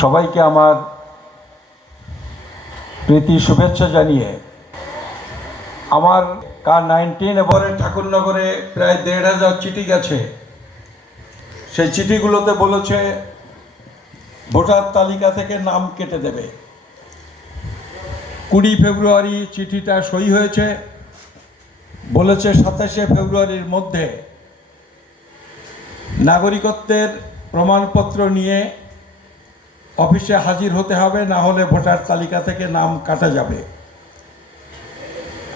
সবাইকে আমার প্রীতি শুভেচ্ছা জানিয়ে আমার কার-19 এবারে ঠাকুরনগরে প্রায় ১,৫০০ চিঠি গেছে। সেই চিঠিগুলোতে বলেছে ভোটার তালিকা থেকে নাম কেটে দেবে। ২০ ফেব্রুয়ারি চিঠিটা সই হয়েছে, বলেছে ২৭শে ফেব্রুয়ারির মধ্যে নাগরিকত্বের প্রমাণপত্র নিয়ে অফিসে হাজির হতে হবে, না হলে ভোটার তালিকা থেকে নাম কাটা যাবে।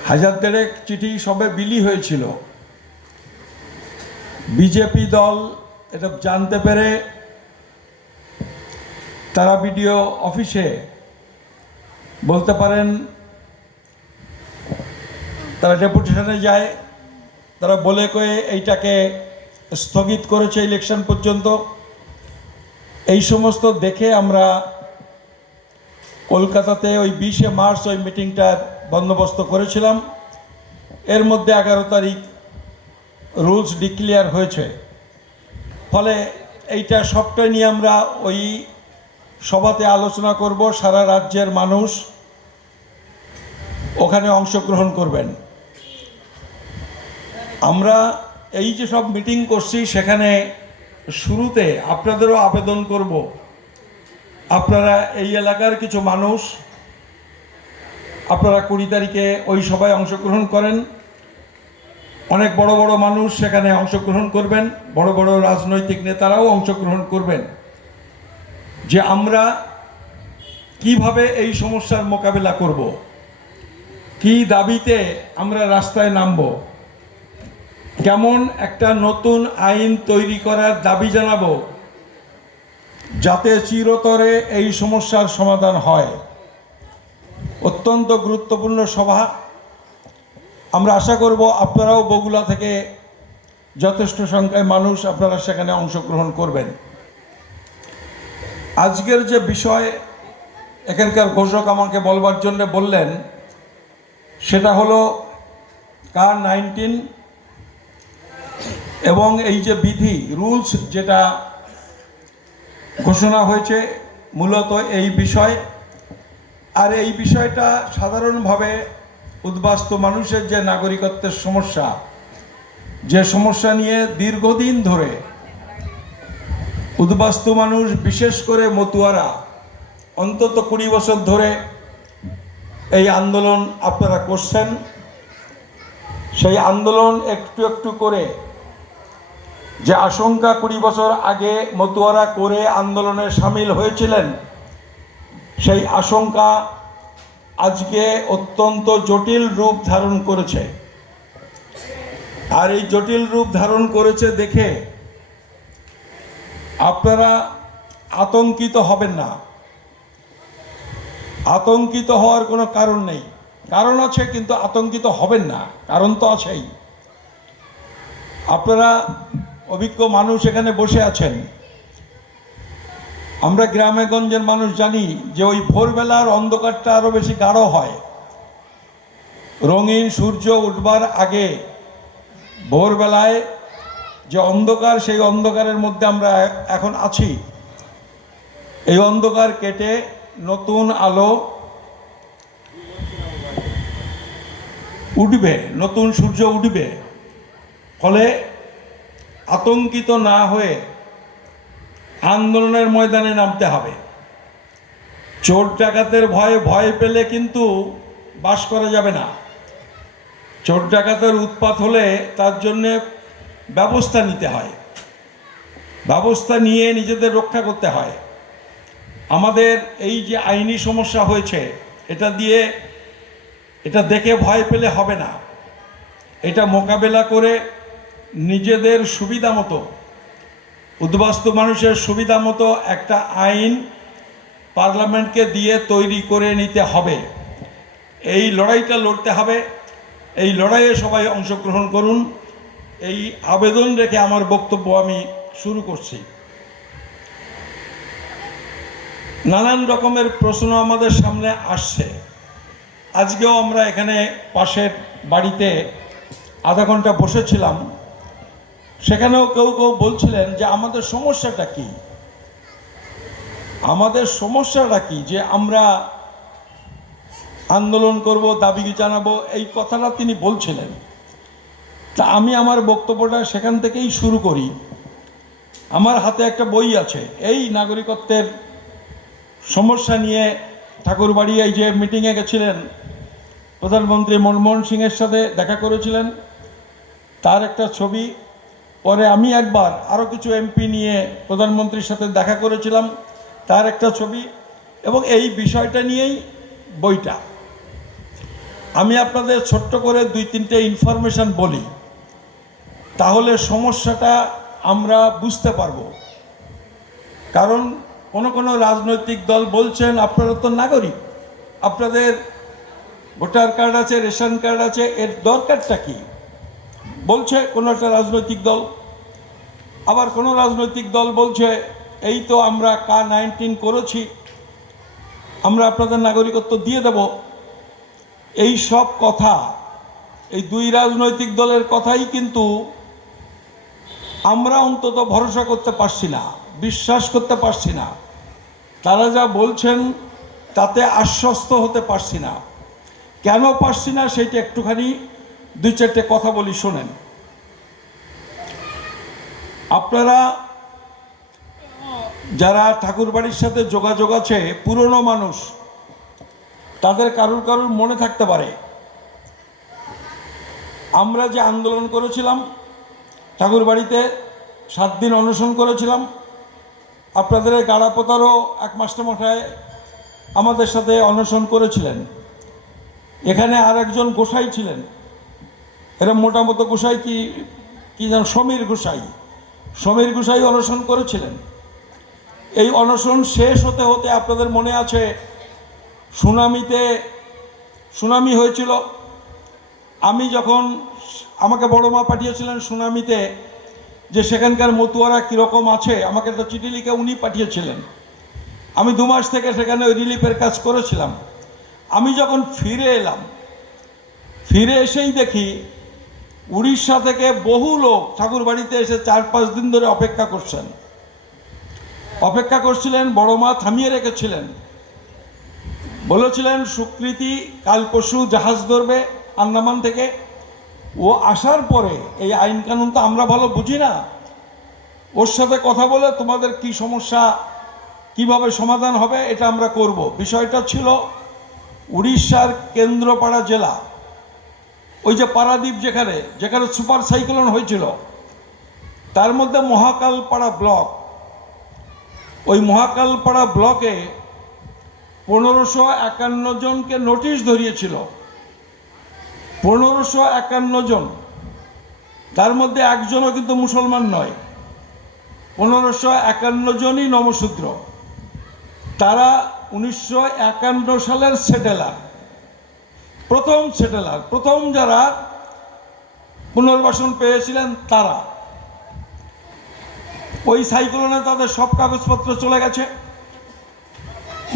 ১,৫০০ চিঠি সবে বিলি হয়েছিল। বিজেপি দল এটা জানতে পেরে তারা বিডিও অফিসে বলতে পারেন তারা ডেপুটেশনে যায়, তারা বলে কয়ে এইটাকে স্থগিত করেছে ইলেকশন পর্যন্ত। এই সমস্ত দেখে আমরা কলকাতাতে ওই ২০শে মার্চ ওই মিটিংটার বন্দোবস্ত করেছিলাম। এর মধ্যে ১১ তারিখ রুলস ডিক্লেয়ার হয়েছে। ফলে এইটা সবটা নিয়ে আমরা ওই সভাতে আলোচনা করব। সারা রাজ্যের মানুষ ওখানে অংশগ্রহণ করবেন। আমরা এই যে সব মিটিং করছি, সেখানে শুরুতে আপনাদেরও আবেদন করব, আপনারা এই এলাকার কিছু মানুষ আপনারা ২০ তারিখে ওই সভায় অংশগ্রহণ করেন। অনেক বড় বড় মানুষ সেখানে অংশগ্রহণ করবেন, বড় বড় রাজনৈতিক নেতারাও অংশগ্রহণ করবেন। যে আমরা কিভাবে এই সমস্যার মোকাবেলা করব, কি দাবিতে আমরা রাস্তায় নামব, কেমন একটা নতুন আইন তৈরি করার দাবি জানাবো যাতে চিরতরে এই সমস্যার সমাধান হয়। অত্যন্ত গুরুত্বপূর্ণ সভা। আমরা আশা করব আপনারাও বগুড়া থেকে যথেষ্ট সংখ্যায় মানুষ আপনারা সেখানে অংশগ্রহণ করবেন। আজকের যে বিষয় এখানকার ঘোষক আমাকে বলবার জন্য বললেন, সেটা হলো কার-19 এবং এই যে বিধি রুলস যেটা ঘোষণা হয়েছে, মূলত এই বিষয়। আর এই বিষয়টা সাধারণভাবে উদ্বাস্তু মানুষের যে নাগরিকত্বের সমস্যা, যে সমস্যা নিয়ে দীর্ঘদিন ধরে উদ্বাস্তু মানুষ, বিশেষ করে মতুয়ারা অন্তত ২০ বছর ধরে এই আন্দোলন আপনারা করছেন। সেই আন্দোলন একটু একটু করে যে আশঙ্কা ২০ বছর আগে মতুয়ারা করে আন্দোলনে সামিল হয়েছিলেন, সেই আশঙ্কা আজকে অত্যন্ত জটিল রূপ ধারণ করেছে। আর এই জটিল রূপ ধারণ করেছে দেখে আপনারা আতঙ্কিত হবেন না। আতঙ্কিত হওয়ার কোনো কারণ নেই। কারণ আছে, কিন্তু আতঙ্কিত হবেন না, কারণ তো আছেই। আপনারা অভিজ্ঞ মানুষ এখানে বসে আছেন। আমরা গ্রামে গঞ্জের মানুষ জানি যে ওই ভোরবেলার অন্ধকারটা আরও বেশি গাঢ় হয়। রঙিন সূর্য উঠবার আগে ভোরবেলায় যে অন্ধকার, সেই অন্ধকারের মধ্যে আমরা এখন আছি। এই অন্ধকার কেটে নতুন আলো উঠবে, নতুন সূর্য উঠবে। ফলে আতঙ্কিত না হয়ে আন্দোলনের ময়দানে নামতে হবে। চোর ডাকাতের ভয় পেলে কিন্তু বাস করা যাবে না। চোর ডাকাতের উৎপাত হলে তার জন্যে ব্যবস্থা নিতে হয়, ব্যবস্থা নিয়ে নিজেদের রক্ষা করতে হয়। আমাদের এই যে আইনি সমস্যা হয়েছে, এটা দেখে ভয় পেলে হবে না। এটা মোকাবেলা করে নিজেদের সুবিধা মতো, উদ্বাস্তু মানুষের সুবিধা মতো একটা আইন পার্লামেন্টকে দিয়ে তৈরি করে নিতে হবে। এই লড়াইটা লড়তে হবে। এই লড়াইয়ে সবাই অংশগ্রহণ করুন। এই আবেদন রেখে আমার বক্তব্য আমি শুরু করছি। নানান রকমের প্রশ্ন আমাদের সামনে আসছে। আজকেও আমরা এখানে পাশের বাড়িতে আধা ঘন্টা বসেছিলাম। সেখানেও কেউ কেউ বলছিলেন যে আমাদের সমস্যাটা কি। আমাদের সমস্যাটা কি যে আমরা আন্দোলন করব, দাবি জানাবো, এই কথাটা তিনি বলছিলেন। তা আমি আমার বক্তব্যটা সেখান থেকেই শুরু করি। আমার হাতে একটা বই আছে, এই নাগরিকত্বের সমস্যা নিয়ে ঠাকুরবাড়ি এই যে মিটিংয়ে গেছিলেন, প্রধানমন্ত্রী মনমোহন সিংয়ের সাথে দেখা করেছিলেন, তার একটা ছবি। পরে আমি একবার আরও কিছু এমপি নিয়ে প্রধানমন্ত্রীর সাথে দেখা করেছিলাম, তার একটা ছবি, এবং এই বিষয়টা নিয়েই বইটা। আমি আপনাদের ছোট্ট করে 2-3টে ইনফরমেশন বলি, তাহলে সমস্যাটা আমরা বুঝতে পারব। কারণ কোনো রাজনৈতিক দল বলছেন আপনারা তো নাগরিক, আপনাদের ভোটার কার্ড আছে, রেশন কার্ড আছে, এর দরকারটা কি বলছে কোনো একটা রাজনৈতিক দল। আবার কোনো রাজনৈতিক দল বলছে এই তো আমরা K-19 করেছি, আমরা আপনাদের নাগরিকত্ব দিয়ে দেব। এই সব কথা, এই দুই রাজনৈতিক দলের কথাই কিন্তু আমরা অন্তত ভরসা করতে পারছি না, বিশ্বাস করতে পারছি না। তারা যা বলছেন তাতে আশ্বস্ত হতে পারছি না। কেন পারছি না সেইটা একটুখানি 2-4টে কথা বলি, শোনেন। আপনারা যারা ঠাকুরবাড়ির সাথে যোগাযোগ আছে, পুরনো মানুষ, তাদের কারুর মনে থাকতে পারে আমরা যে আন্দোলন করেছিলাম ঠাকুরবাড়িতে, 7 দিন অনশন করেছিলাম। আপনাদের গাড়াপোতারও এক মাস্টারমশাই আমাদের সাথে অনশন করেছিলেন। এখানে আর একজন গোসাই ছিলেন, এরা মোটামতো গোসাই কি যেন সমীর গোসাই অনশন করেছিলেন। এই অনশন শেষ হতে হতে আপনাদের মনে আছে সুনামি হয়েছিল। আমি যখন, আমাকে বড় মা পাঠিয়েছিলেন সুনামিতে, যে সেখানকার মতুয়ারা কীরকম আছে, আমাকে একটা চিঠি লিখে উনি পাঠিয়েছিলেন। আমি 2 মাস থেকে সেখানে ওই রিলিফের কাজ করেছিলাম। আমি যখন ফিরে এলাম, ফিরে এসেই দেখি উড়িষ্যা থেকে বহু লোক ঠাকুরবাড়িতে এসে 4-5 দিন ধরে অপেক্ষা করছিলেন। বড় মা থামিয়ে রেখেছিলেন, বলেছিলেন সুকৃতি কাল পরশু জাহাজ ধরবে আন্দামান থেকে। ও আসার পরে এই আইন কানুন তো আমরা ভালো বুঝি না, ওর সাথে কথা বলে তোমাদের কি সমস্যা, কিভাবে সমাধান হবে, এটা আমরা করব। বিষয়টা ছিল উড়িষ্যার কেন্দ্রপাড়া জেলা, ওই যে পারাদ্বীপ যেখানে সুপার সাইক্লোন হয়েছিল, তার মধ্যে মহাকালপাড়া ব্লক। ওই মহাকালপাড়া ব্লকে 1551 জনকে নোটিশ ধরিয়েছিল, 1551 জন। তার মধ্যে একজনও কিন্তু মুসলমান নয়, 1551 জনই নমশূদ্র। তারা 1951 সালের প্রথম যারা পুনর্বাসন পেয়েছিলেন তারা। ওই সাইক্লোনে তাদের সব কাগজপত্র চলে গেছে।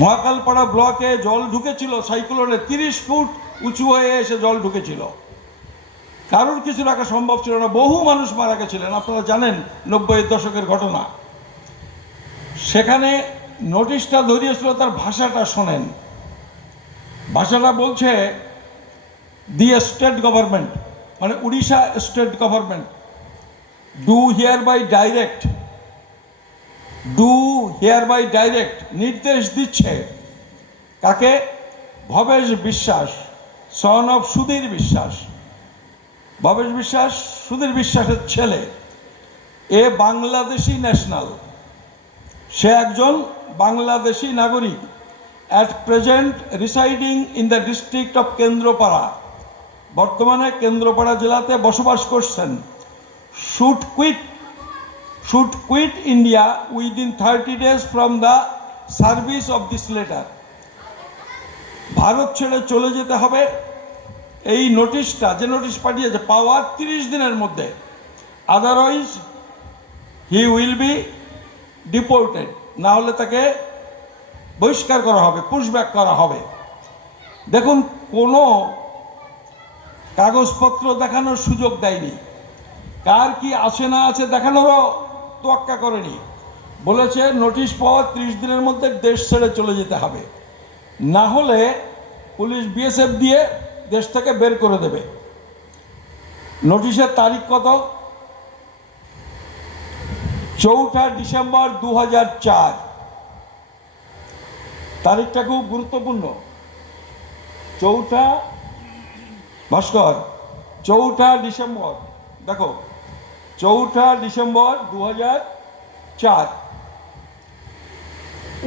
মহাকালপাড়া ব্লকে জল ঢুকেছিল সাইক্লোনে, 30 ফুট উঁচু হয়ে এসে জল ঢুকেছিল। কারোর কিছু রাখা সম্ভব ছিল না, বহু মানুষ মারা গেছিলেন, আপনারা জানেন 90-এর দশকের ঘটনা। সেখানে নোটিশটা ধরিয়েছিল, তার ভাষাটা শোনেন। ভাষাটা বলছে, দি স্টেট গভর্নমেন্ট, মানে Orissa state government do hereby direct নির্দেশ দিচ্ছে কাকে? ভবেশ বিশ্বাস, সন অফ সুধীর বিশ্বাস। ভবেশ বিশ্বাস সুধীর বিশ্বাসের ছেলে। এ বাংলাদেশি ন্যাশনাল, সে একজন বাংলাদেশি নাগরিক, at present residing in the district of Kendrapara, বর্তমানে কেন্দ্রপাড়া জেলাতে বসবাস করছেন। Should quit India within 30 days from the service of this letter. Bharat ছেড়ে চলে যেতে হবে। এই নোটিশটা, যে নোটিশ পাঠিয়েছে, পাওয়ার 30 দিনের মধ্যে, otherwise he will be deported, না হলে তাকে বহিষ্কার করা হবে, পুশব্যাক করা হবে। দেখুন, কোনো কাগজপত্র দেখানোর সুযোগ দেয়নি, কার কি আছে না আছে দেখানোরও তোয়াক্কা করেনি। বলেছে নোটিশ পাওয়ার 30 দিনের মধ্যে দেশ ছেড়ে চলে যেতে হবে, না হলে পুলিশ বিএসএফ দিয়ে দেশ থেকে বের করে দেবে। নোটিশের তারিখ কত? 4 ডিসেম্বর 2004। তারিখটা খুব গুরুত্বপূর্ণ। ভাস্কর, 4 ডিসেম্বর, দেখো 4 ডিসেম্বর 2004।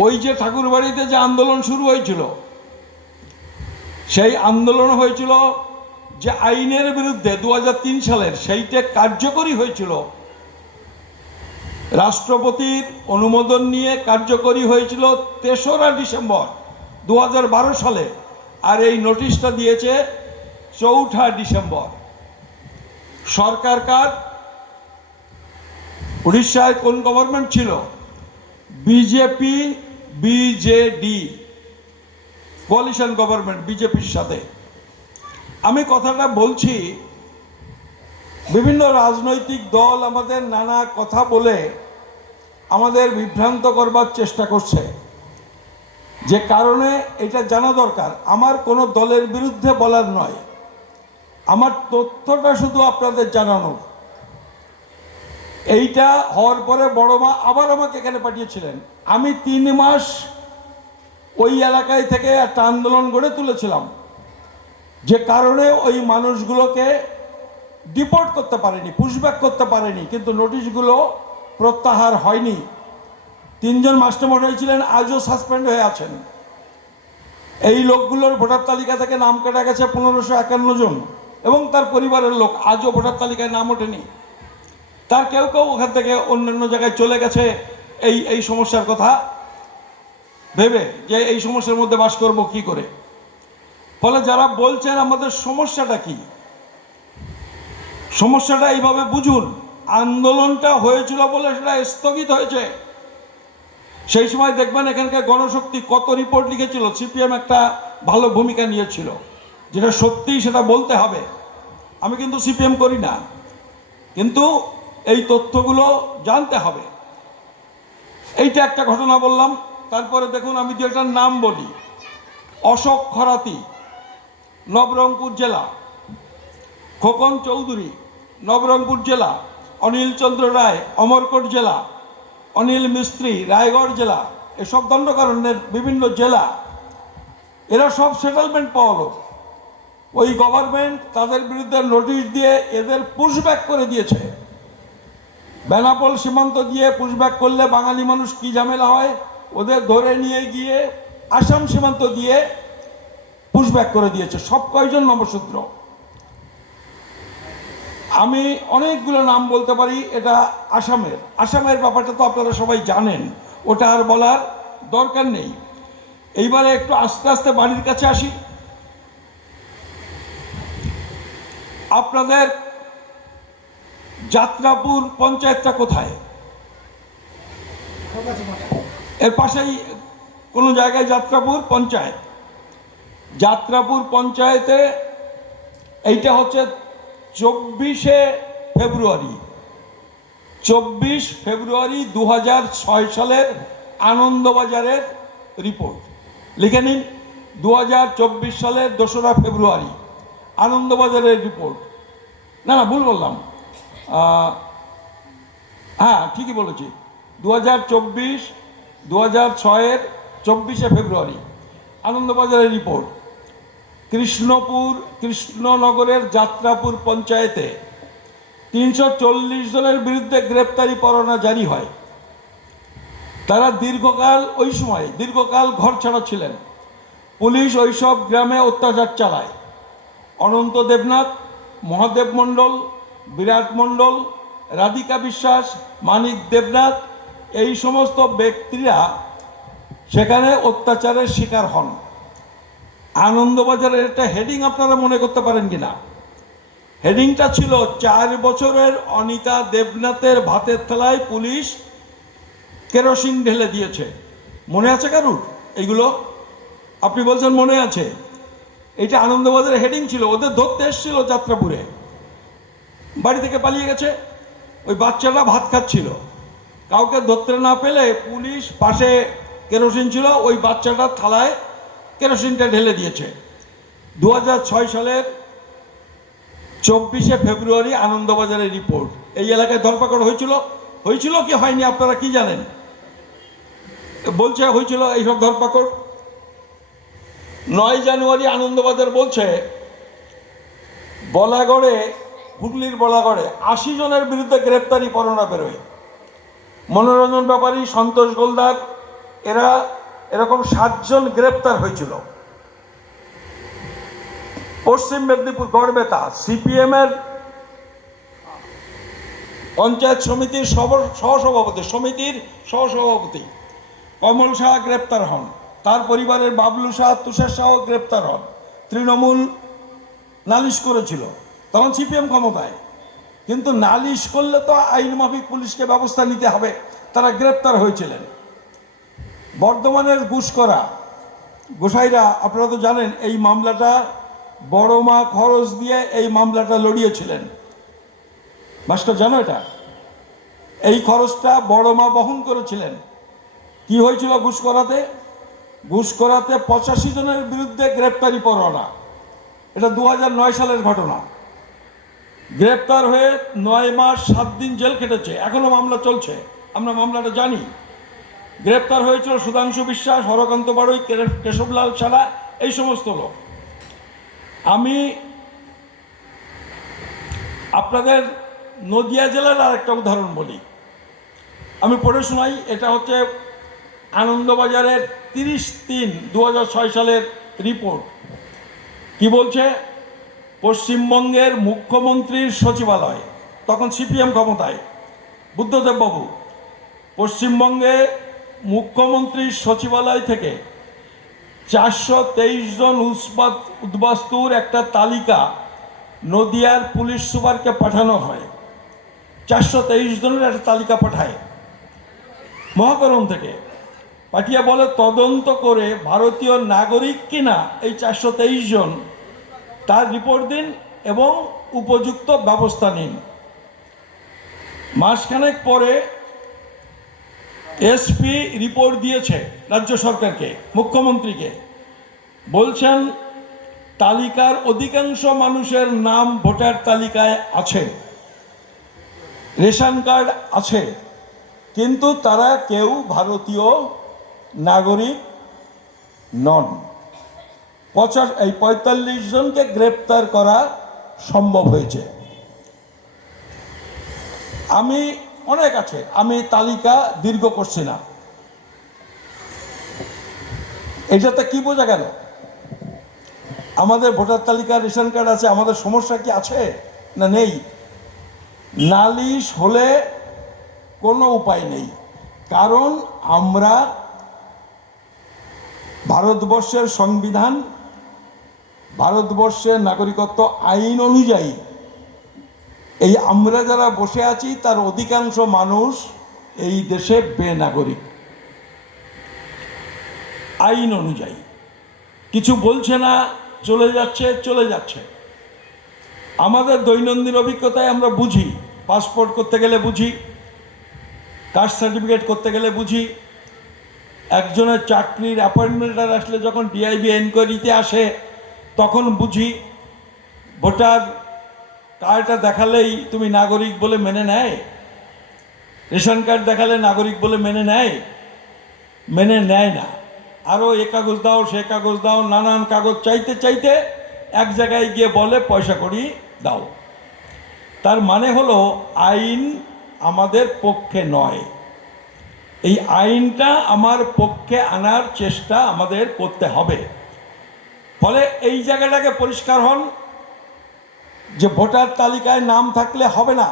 ওই যে ঠাকুরবাড়িতে যে আন্দোলন শুরু হয়েছিল, সেই আন্দোলন হয়েছিল যে আইনের বিরুদ্ধে 2003 সালের, সেইটা কার্যকরী হয়েছিল রাষ্ট্রপতির অনুমোদন নিয়ে, কার্যকরী হয়েছিল 3রা ডিসেম্বর 2012 সালে। আর এই নোটিশটা দিয়েছে 4 ডিসেম্বর। সরকার কার? উড়িষ্যায় কোন গভর্নমেন্ট ছিল? বিজেপি বিজেডি কোয়ালিশন গভর্নমেন্ট, বিজেপির সাথে। আমি কথাটা বলছি, বিভিন্ন রাজনৈতিক দল আমাদের নানা কথা বলে আমাদের বিভ্রান্ত করবার চেষ্টা করছে, যে কারণে এটা জানা দরকার। আমার কোনো দলের বিরুদ্ধে বলার নয়, আমার তথ্যটা শুধু আপনাদের জানানোর। এইটা হওয়ার পরে বড় মা আবার আমাকে এখানে পাঠিয়েছিলেন। আমি 3 মাস ওই এলাকায় থেকে একটা আন্দোলন গড়ে তুলেছিলাম, যে কারণে ওই মানুষগুলোকে ডিপোর্ট করতে পারেনি, পুশব্যাক করতে পারেনি, কিন্তু নোটিশগুলো প্রত্যাহার হয়নি। 3 জন মাস্টারমশাই ছিলেন, আজও সাসপেন্ড হয়ে আছেন। এই লোকগুলোর ভোটার তালিকা থেকে নাম কাটা গেছে 1551 জন, এবং তার পরিবারের লোক আজও ভোটার তালিকায় নাম ওঠেনি। তার কেউ কেউ ওখান থেকে অন্যান্য জায়গায় চলে গেছে এই সমস্যার কথা ভেবে, যে এই সমস্যার মধ্যে বাস করব কি করে। ফলে যারা বলছেন আমাদের সমস্যাটা কি, সমস্যাটা এইভাবে বুঝুন। আন্দোলনটা হয়েছিল বলে সেটা স্থগিত হয়েছে। সেই সময় দেখবেন এখানকার গণশক্তি কত রিপোর্ট লিখেছিল, সিপিএম একটা ভালো ভূমিকা নিয়েছিল, যেটা সত্যিই সেটা বলতে হবে। আমি কিন্তু সিপিএম করি না, কিন্তু এই তথ্যগুলো জানতে হবে। এইটা একটা ঘটনা বললাম। তারপরে দেখুন, আমি যেটার নাম বলি, অশোক খরাতি, নবরঙ্গপুর জেলা; খোকন চৌধুরী, নবরঙ্গপুর জেলা; অনিল চন্দ্র রায়, অমরকোট জেলা; অনিল মিস্ত্রি, রায়গড় জেলা। এসব দণ্ডকারণ্যের বিভিন্ন জেলা, এরা সব সেটেলমেন্ট পাওয়া লোক। ওই গভর্নমেন্ট তাদের বিরুদ্ধে নোটিশ দিয়ে এদের পুশব্যাক করে দিয়েছে। বেনাপোল সীমান্ত দিয়ে পুশব্যাক করলে বাঙালি মানুষ কি ঝামেলা হয়, ওদের ধরে নিয়ে গিয়ে আসাম সীমান্ত দিয়ে পুশব্যাক করে দিয়েছে সব কয়জন নবশূদ্র। আমি অনেকগুলো নাম বলতে পারি। এটা আসামের ব্যাপারটা তো আপনারা সবাই জানেন, ওটা আর বলার দরকার নেই। এইবারে একটু আস্তে আস্তে বাড়ির কাছে আসি। আপনাদের যাত্রাপুর পঞ্চায়েতটা কোথায়? এর পাশেই কোনো জায়গায় যাত্রাপুর পঞ্চায়েত। যাত্রাপুর পঞ্চায়েতে এইটা হচ্ছে 24 ফেব্রুয়ারি 2006 সালের আনন্দবাজারের রিপোর্ট। লিখে নিন, 2024 সালের 2রা ফেব্রুয়ারি আনন্দবাজারের রিপোর্ট। না ভুল বললাম, হ্যাঁ ঠিকই বলেছি, 2006-এর 24 ফেব্রুয়ারি আনন্দবাজারের রিপোর্ট। কৃষ্ণনগরের যাত্রাপুর পঞ্চায়েতে 340 জনের বিরুদ্ধে গ্রেপ্তারি পরোয়ানা জারি হয়। তারা দীর্ঘকাল ঘর ছাড়া ছিলেন। পুলিশ ওইসব গ্রামে অত্যাচার চালায়। অনন্ত দেবনাথ, মহাদেব মণ্ডল, বিরাট মণ্ডল, রাধিকা বিশ্বাস, মানিক দেবনাথ, এই সমস্ত ব্যক্তিরা সেখানে অত্যাচারের শিকার হন। আনন্দবাজারের একটা হেডিং আপনারা মনে করতে পারেন কিনা? হেডিংটা ছিল 4 বছরের অনিতা দেবনাথের ভাতের থালায় পুলিশ কেরোসিন ঢেলে দিয়েছে। মনে আছে কারুর এইগুলো? আপনি বলছেন মনে আছে? এইটা আনন্দবাজারের হেডিং ছিল। ওদের ধরতে এসেছিল যাত্রাপুরে, বাড়ি থেকে পালিয়ে গেছে। ওই বাচ্চাটা ভাত খাচ্ছিল, কাউকে ধরতে না পেলে পুলিশ পাশে কেরোসিন ছিল, ওই বাচ্চাটার থালায় কেরোসিনটা ঢেলে দিয়েছে। 2006 সালের 24শে ফেব্রুয়ারি আনন্দবাজারের রিপোর্ট। এই এলাকায় ধরপাকড় হয়েছিল কি হয়নি আপনারা কি জানেন? বলছে হয়েছিল এইসব ধরপাকড়। 9 জানুয়ারি আনন্দবাজার বলছে বলাগড়ে, হুগলির বলাগড়ে 80 জনের বিরুদ্ধে গ্রেপ্তারি পরোয়ানা বেরোয়। মনোরঞ্জন ব্যাপারী, সন্তোষ গোলদার, এরকম 7 জন গ্রেপ্তার হয়েছিল। পশ্চিম মেদিনীপুর গড়বেতা সিপিএমের পঞ্চায়েত সমিতির সহসভাপতি কমল শাহ গ্রেপ্তার হন। তার পরিবারের বাবলু শাহ, তুষার শাহ গ্রেপ্তার হন। তৃণমূল নালিশ করেছিল, তখন সিপিএম ক্ষমতায়, কিন্তু নালিশ করলে তো আইন মাফিক পুলিশকে ব্যবস্থা নিতে হবে, তারা গ্রেপ্তার হয়েছিলেন। বর্ধমানের ঘুষখোরা গোসাইরা, আপনারা তো জানেন এই মামলাটা বড় মা খরচ দিয়ে এই মামলাটা লড়িয়েছিলেন। মাস্টার জানো এটা? এই খরচটা বড় মা বহন করেছিলেন। কি হয়েছিল ঘুষখোরাতে? 85 জনের বিরুদ্ধে গ্রেপ্তারি পরোয়ানা। এটা 2009 সালের ঘটনা। গ্রেপ্তার হয়ে 9 মাস 7 দিন জেল কেটেছে, এখনো মামলা চলছে, আমরা মামলাটা জানি। গ্রেপ্তার হয়েছিল সুধাংশু বিশ্বাস, হরকান্ত বাড়ুই, কেশবলাল ছাড়া, এই সমস্ত লোক। আমি আপনাদের নদিয়া জেলার আর একটা উদাহরণ বলি, আমি পড়ে শোনাই। এটা হচ্ছে আনন্দবাজারের 30/3/2006 সালের রিপোর্ট। কি বলছে? পশ্চিমবঙ্গের মুখ্যমন্ত্রীর সচিবালয়, তখন সিপিএম ক্ষমতায়, বুদ্ধদেব বাবু, পশ্চিমবঙ্গে মুখ্যমন্ত্রীর সচিবালয় থেকে 423 জন উদ্বাস্তুর একটা তালিকা নদিয়ার পুলিশ সুপারকে পাঠানো হয়। 423 জনের একটা তালিকা পাঠায় মহাকরণ থেকে, পাঠিয়ে বলে তদন্ত করে ভারতীয় নাগরিক কিনা এই 423 জন তার রিপোর্ট দিন এবং উপযুক্ত ব্যবস্থা নিন। মাসখানেক পরে এসপি রিপোর্ট দিয়েছে রাজ্য সরকারকে, মুখ্যমন্ত্রীকে, বলছেন তালিকার অধিকাংশ মানুষের নাম ভোটার তালিকায় আছে, রেশন কার্ড আছে, কিন্তু তারা কেউ ভারতীয় নাগরিক নন। 45 জনকে গ্রেপ্তার করা সম্ভব হয়েছে। আমি অনেক আছে, আমি তালিকা দীর্ঘ করছি না। এটাতে কি বোঝা গেল? আমাদের ভোটার তালিকা, রেশন কার্ড আছে, আমাদের সমস্যা কি আছে না নেই? নালিশ হলে কোনো উপায় নেই, কারণ আমরা ভারতবর্ষের সংবিধান, ভারতবর্ষের নাগরিকত্ব আইন অনুযায়ী এই আমরা যারা বসে আছি তার অধিকাংশ মানুষ এই দেশে বেনাগরিক। আইন অনুযায়ী কিছু বলছে না, চলে যাচ্ছে। আমাদের দৈনন্দিন অভিজ্ঞতায় আমরা বুঝি, পাসপোর্ট করতে গেলে বুঝি, কাস্ট সার্টিফিকেট করতে গেলে বুঝি, একজনের চাকরির অ্যাপয়েন্টমেন্ট আসলে যখন ডিআইবি এনকোয়ারিতে আসে তখন বুঝি। ভোটার কার্ডটা দেখালেই তুমি নাগরিক বলে মেনে নেয়? রেশন কার্ড দেখালে নাগরিক বলে মেনে নেয় না। আরও এ কাগজ দাও, সে কাগজ দাও, নানান কাগজ চাইতে এক জায়গায় গিয়ে বলে পয়সা করি দাও। তার মানে হলো আইন আমাদের পক্ষে নয়। এই আইনটা আমার পক্ষে আনার চেষ্টা আমাদের করতে হবে। ফলে এই জায়গাটাকে পরিষ্কার হন যে ভোটার তালিকায় নাম থাকলে হবে না।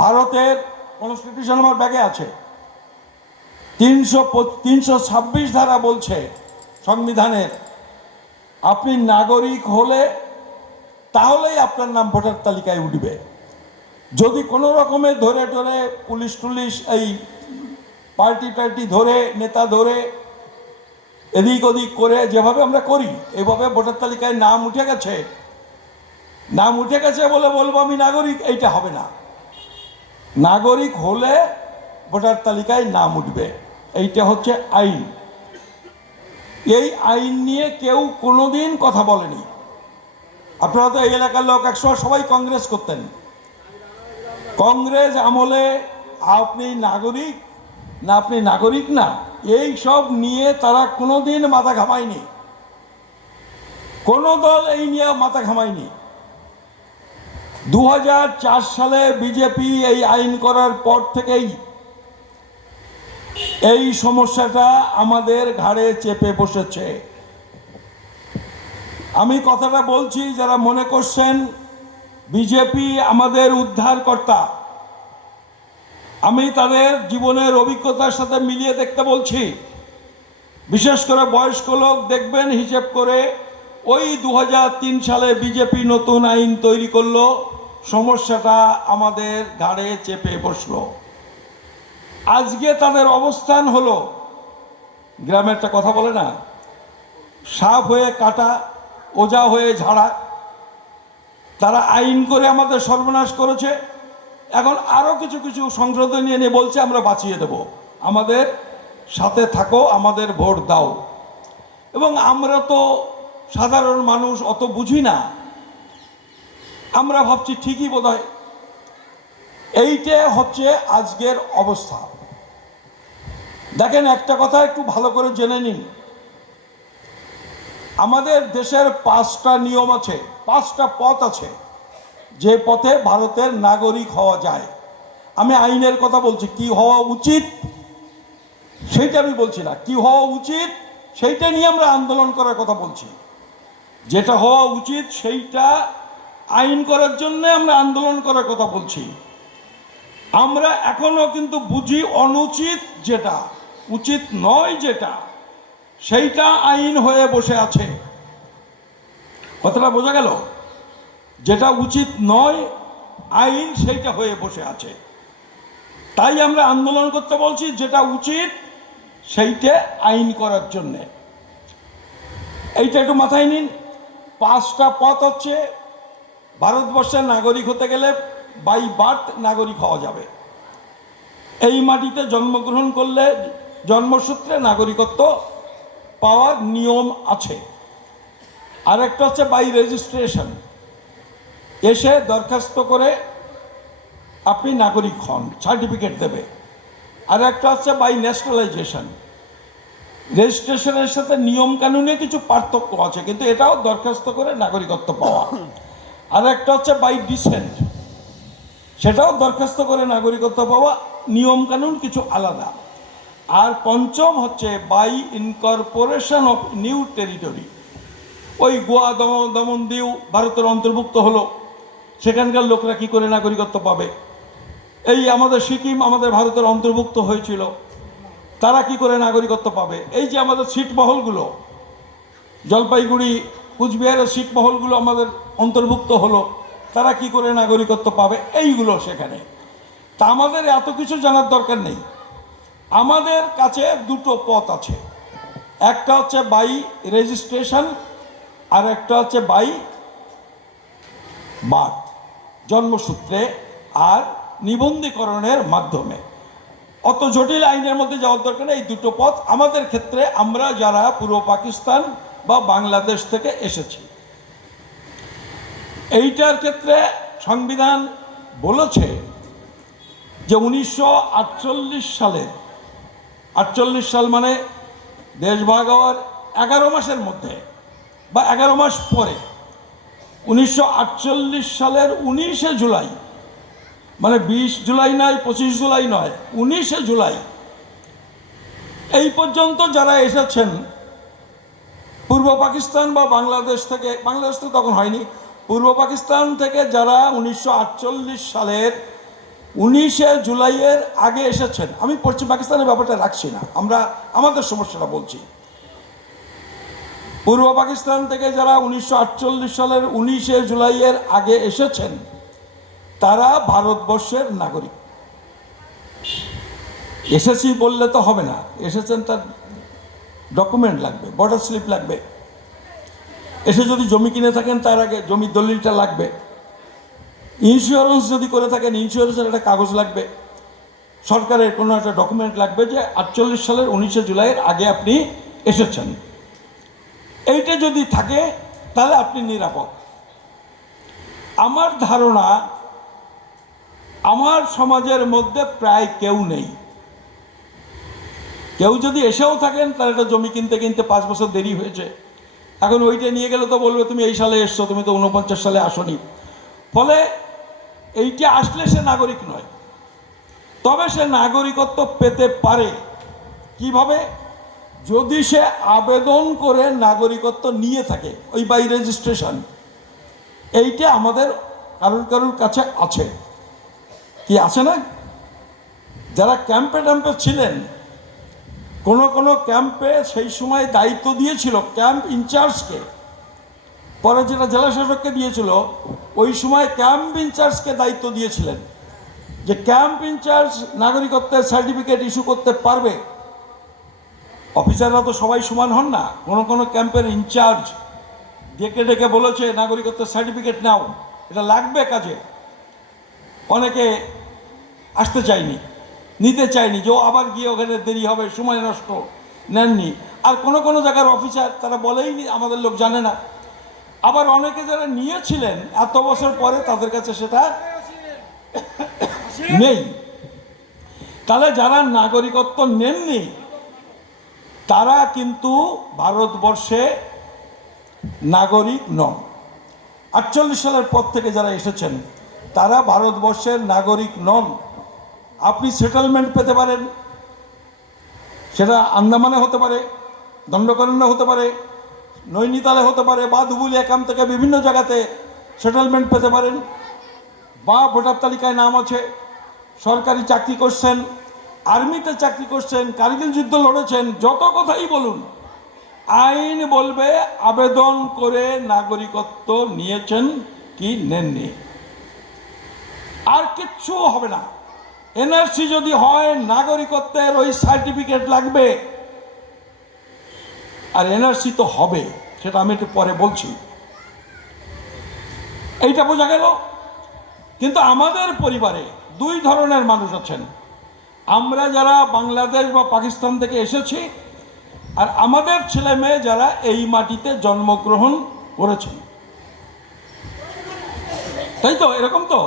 ভারতের কনস্টিটিউশন আমার ব্যাগে আছে, 326 ধারা বলছে সংবিধানের, আপনি নাগরিক হলে তাহলেই আপনার নাম ভোটার তালিকায় উঠবে। যদি কোনো রকমে ধরে পুলিশ টুলিশ এই পার্টি ধরে, নেতা ধরে, এদিক ওদিক করে যেভাবে আমরা করি, এভাবে ভোটার তালিকায় নাম উঠে গেছে বলে বলবো আমি নাগরিক, এইটা হবে না। নাগরিক হলে ভোটার তালিকায় নাম উঠবে, এইটা হচ্ছে আইন। এই আইন নিয়ে কেউ কোনোদিন কথা বলেনি। আপনারা তো এই এলাকার লোক, একসময় সবাই কংগ্রেস করতেন। কংগ্রেস আমলে আপনি নাগরিক না আপনি নাগরিক না, এই সব নিয়ে তারা কোনোদিন মাথা ঘামায়নি। কোনো দল এই নিয়ে মাথা ঘামায়নি। 2004 সালে বিজেপি এই আইন করার পর থেকেই এই সমস্যাটা আমাদের ঘাড়ে চেপে বসেছে। আমি কথাটা বলছি, যারা মনে করছেন বিজেপি আমাদের উদ্ধারকর্তা, আমি তাদের জীবনের অভিজ্ঞতার সাথে মিলিয়ে দেখতে বলছি। বিশেষ করে বয়স্ক লোক দেখবেন, হিসেব করে ওই 2003 সালে বিজেপি নতুন আইন তৈরি করলো, সমস্যাটা আমাদের ঘাড়ে চেপে বসলো। আজকে তাদের অবস্থান হলো, গ্রামে একটা কথা বলে না, সাপ হয়ে কাটা, ওজা হয়ে ঝাড়া। তারা আইন করে আমাদের সর্বনাশ করেছে। এখন আরও কিছু কিছু সংশোধনী নিয়ে বলছে আমরা বাঁচিয়ে দেব, আমাদের সাথে থাকো, আমাদের ভোট দাও। এবং আমরা তো সাধারণ মানুষ, অত বুঝি না, আমরা ভাবছি ঠিকই বোধহয়। এইটা হচ্ছে আজকের অবস্থা। দেখেন, একটা কথা একটু ভালো করে জেনে নিন, আমাদের দেশের 5টা নিয়ম আছে, 5টা পথ আছে, যে পথে ভারতের নাগরিক হওয়া যায়। আমি আইনের কথা বলছি, কি হওয়া উচিত সেইটা আমি বলছি না, কি হওয়া উচিত সেইটা নিয়ে আমরা আন্দোলন করার কথা বলছি। যেটা হওয়া উচিত সেইটা আইন করার জন্য আমরা আন্দোলন করার কথা বলছি। আমরা এখনো কিন্তু বুঝি অনুচিত যেটা, উচিত নয় যেটা, সেইটা আইন হয়ে বসে আছে। কথাটা বোঝা গেল? যেটা উচিত নয় আইন, সেইটা হয়ে বসে আছে। তাই আমরা আন্দোলন করতে বলছি, যেটা উচিত সেইটা আইন করার জন্যে। এইটা একটু মাথায় নিন। 5টা পথ হচ্ছে, ভারতবর্ষের নাগরিক হতে গেলে বাই বার্থ নাগরিক হওয়া যাবে। এই মাটিতে জন্মগ্রহণ করলে জন্মসূত্রে নাগরিকত্ব পাওয়ার নিয়ম আছে। আরেকটা হচ্ছে বাই রেজিস্ট্রেশন, এসে দরখাস্ত করে আপনি নাগরিক হন, সার্টিফিকেট দেবে। আর একটা হচ্ছে বাই ন্যাশনালাইজেশন। রেজিস্ট্রেশনের সাথে নিয়ম কানুনে কিছু পার্থক্য আছে, কিন্তু এটাও দরখাস্ত করে নাগরিকত্ব পাওয়া। আর একটা হচ্ছে বাই ডিসেন্ট, সেটাও দরখাস্ত করে নাগরিকত্ব পাওয়া, নিয়ম কানুন কিছু আলাদা। আর পঞ্চম হচ্ছে by incorporation of new territory. ওই গোয়া, দমন দিউ ভারতের অন্তর্ভুক্ত হলো, সেখানকার লোকরা কি করে নাগরিকত্ব পাবে? এই আমাদের সিকিম আমাদের ভারতের অন্তর্ভুক্ত হয়েছিল, তারা কি করে নাগরিকত্ব পাবে? এই যে আমাদের ছিটমহলগুলো, জলপাইগুড়ি, কুচবিহারের ছিটমহলগুলো আমাদের অন্তর্ভুক্ত হলো, তারা কি করে নাগরিকত্ব পাবে? এইগুলো সেখানে। তা আমাদের এত কিছু জানার দরকার নেই। আমাদের কাছে 2টো পথ আছে, একটা হচ্ছে বাই রেজিস্ট্রেশন, আর একটা হচ্ছে বাই বার্থ, জন্মসূত্রে আর নিবন্ধীকরণের মাধ্যমে। অত জটিল আইনের মধ্যে যাওয়ার দরকার নেই। এই 2টো পথ আমাদের ক্ষেত্রে, আমরা যারা পূর্ব পাকিস্তান বা বাংলাদেশ থেকে এসেছি, এইটার ক্ষেত্রে সংবিধান বলেছে যে 1948 সালের, 48 সাল মানে দেশ ভাগ হওয়ার 11 মাসের মধ্যে বা 11 মাস পরে, 1948 সালের 19শে জুলাই, মানে 20 জুলাই নয়, 25 জুলাই নয়, 19শে জুলাই এই পর্যন্ত যারা এসেছেন পূর্ব পাকিস্তান বা বাংলাদেশ থেকে, বাংলাদেশ তো তখন হয়নি, পূর্ব পাকিস্তান থেকে যারা 1948 সালের 19শে জুলাইয়ের আগে এসেছেন, আমি পশ্চিম পাকিস্তানের ব্যাপারটা রাখছি না, আমরা আমাদের সমস্যাটা বলছি। পূর্ব পাকিস্তান থেকে যারা 1948 সালের 19শে জুলাইয়ের আগে এসেছেন, তারা ভারতবর্ষের নাগরিক। এসেছি বললে তো হবে না, এসেছেন তার ডকুমেন্ট লাগবে, বর্ডার স্লিপ লাগবে। এসে যদি জমি কিনে থাকেন, তার আগে জমির দলিলটা লাগবে। ইন্স্যুরেন্স যদি করে থাকেন ইন্স্যুরেন্সের একটা কাগজ লাগবে, সরকারের কোনো একটা ডকুমেন্ট লাগবে যে 48 সালের 19শে জুলাইয়ের আগে আপনি এসেছেন। এইটা যদি থাকে তাহলে আপনি নিরাপদ। আমার ধারণা আমার সমাজের মধ্যে প্রায় কেউ নেই। কেউ যদি এসেও থাকেন তার একটা জমি কিনতে কিনতে 5 বছর দেরি হয়েছে, এখন ওইটা নিয়ে গেলে তো বলবে তুমি এই সালে এসছো, তুমি তো 49 সালে আসনি। ফলে এইটা আসলে সে নাগরিক নয়। তবে সে নাগরিকত্ব পেতে পারে কিভাবে? যদি সে আবেদন করে নাগরিকত্ব নিয়ে থাকে, ওই বাই রেজিস্ট্রেশন। এইটা আমাদের কারুর কারুর কাছে আছে, কি আছে না? যারা ক্যাম্পে ট্যাম্পে ছিলেন, কোনো ক্যাম্পে সেই সময় দায়িত্ব দিয়েছিল ক্যাম্প ইনচার্জকে, পরে যেটা জেলা শাসককে দিয়েছিল, ওই সময় ক্যাম্প ইনচার্জকে দায়িত্ব দিয়েছিলেন যে ক্যাম্প ইনচার্জ নাগরিকত্বের সার্টিফিকেট ইস্যু করতে পারবে। অফিসাররা তো সবাই সমান হন না, কোনো ক্যাম্পের ইনচার্জ ডেকে ডেকে বলেছে নাগরিকত্বের সার্টিফিকেট নাও, এটা লাগবে কাজে। অনেকে আসতে চায়নি, নিতে চায়নি, যে ও আবার গিয়ে ওখানে দেরি হবে, সময় নষ্ট, নেননি। আর কোনো জায়গার অফিসার তারা বলেইনি আমাদের লোক জানে না। আবার অনেকে যারা নিয়েছিলেন এত বছর পরে তাদের কাছে সেটা নেই। তাহলে যারা নাগরিকত্ব নেননি তারা কিন্তু ভারতবর্ষে নাগরিক নন। 48 সালের পর থেকে যারা এসেছেন তারা ভারতবর্ষের নাগরিক নন। আপনি সেটেলমেন্ট পেতে পারেন, সেটা আন্দামানে হতে পারে, দণ্ডকারণ্যে হতে পারে, নৈনিতালে হতে পারে, বা ধুবুলি একাম থেকে বিভিন্ন জায়গাতে সেটেলমেন্ট পেতে পারেন, বা ভোটার তালিকায় নাম আছে, সরকারি চাকরি করছেন, আর্মিতে চাকরি করছেন, কার্গিল যুদ্ধ লড়েছেন, যত কথাই বলুন, আইন বলবে আবেদন করে নাগরিকত্ব নিয়েছেন কি নেননি, আর কিচ্ছু হবে না। এনআরসি যদি হয় নাগরিকত্বের ওই সার্টিফিকেট লাগবে, আর এনআরসি তো হবে, সেটা আমি একটু পরে বলছি। এইটা বোঝা গেল। কিন্তু আমাদের পরিবারে দুই ধরনের মানুষ আছেন, আমরা যারা বাংলাদেশ বা পাকিস্তান থেকে এসেছি, আর আমাদের ছেলে মেয়ে যারা এই মাটিতে জন্মগ্রহণ করেছেন। তাই তো? এরকম তো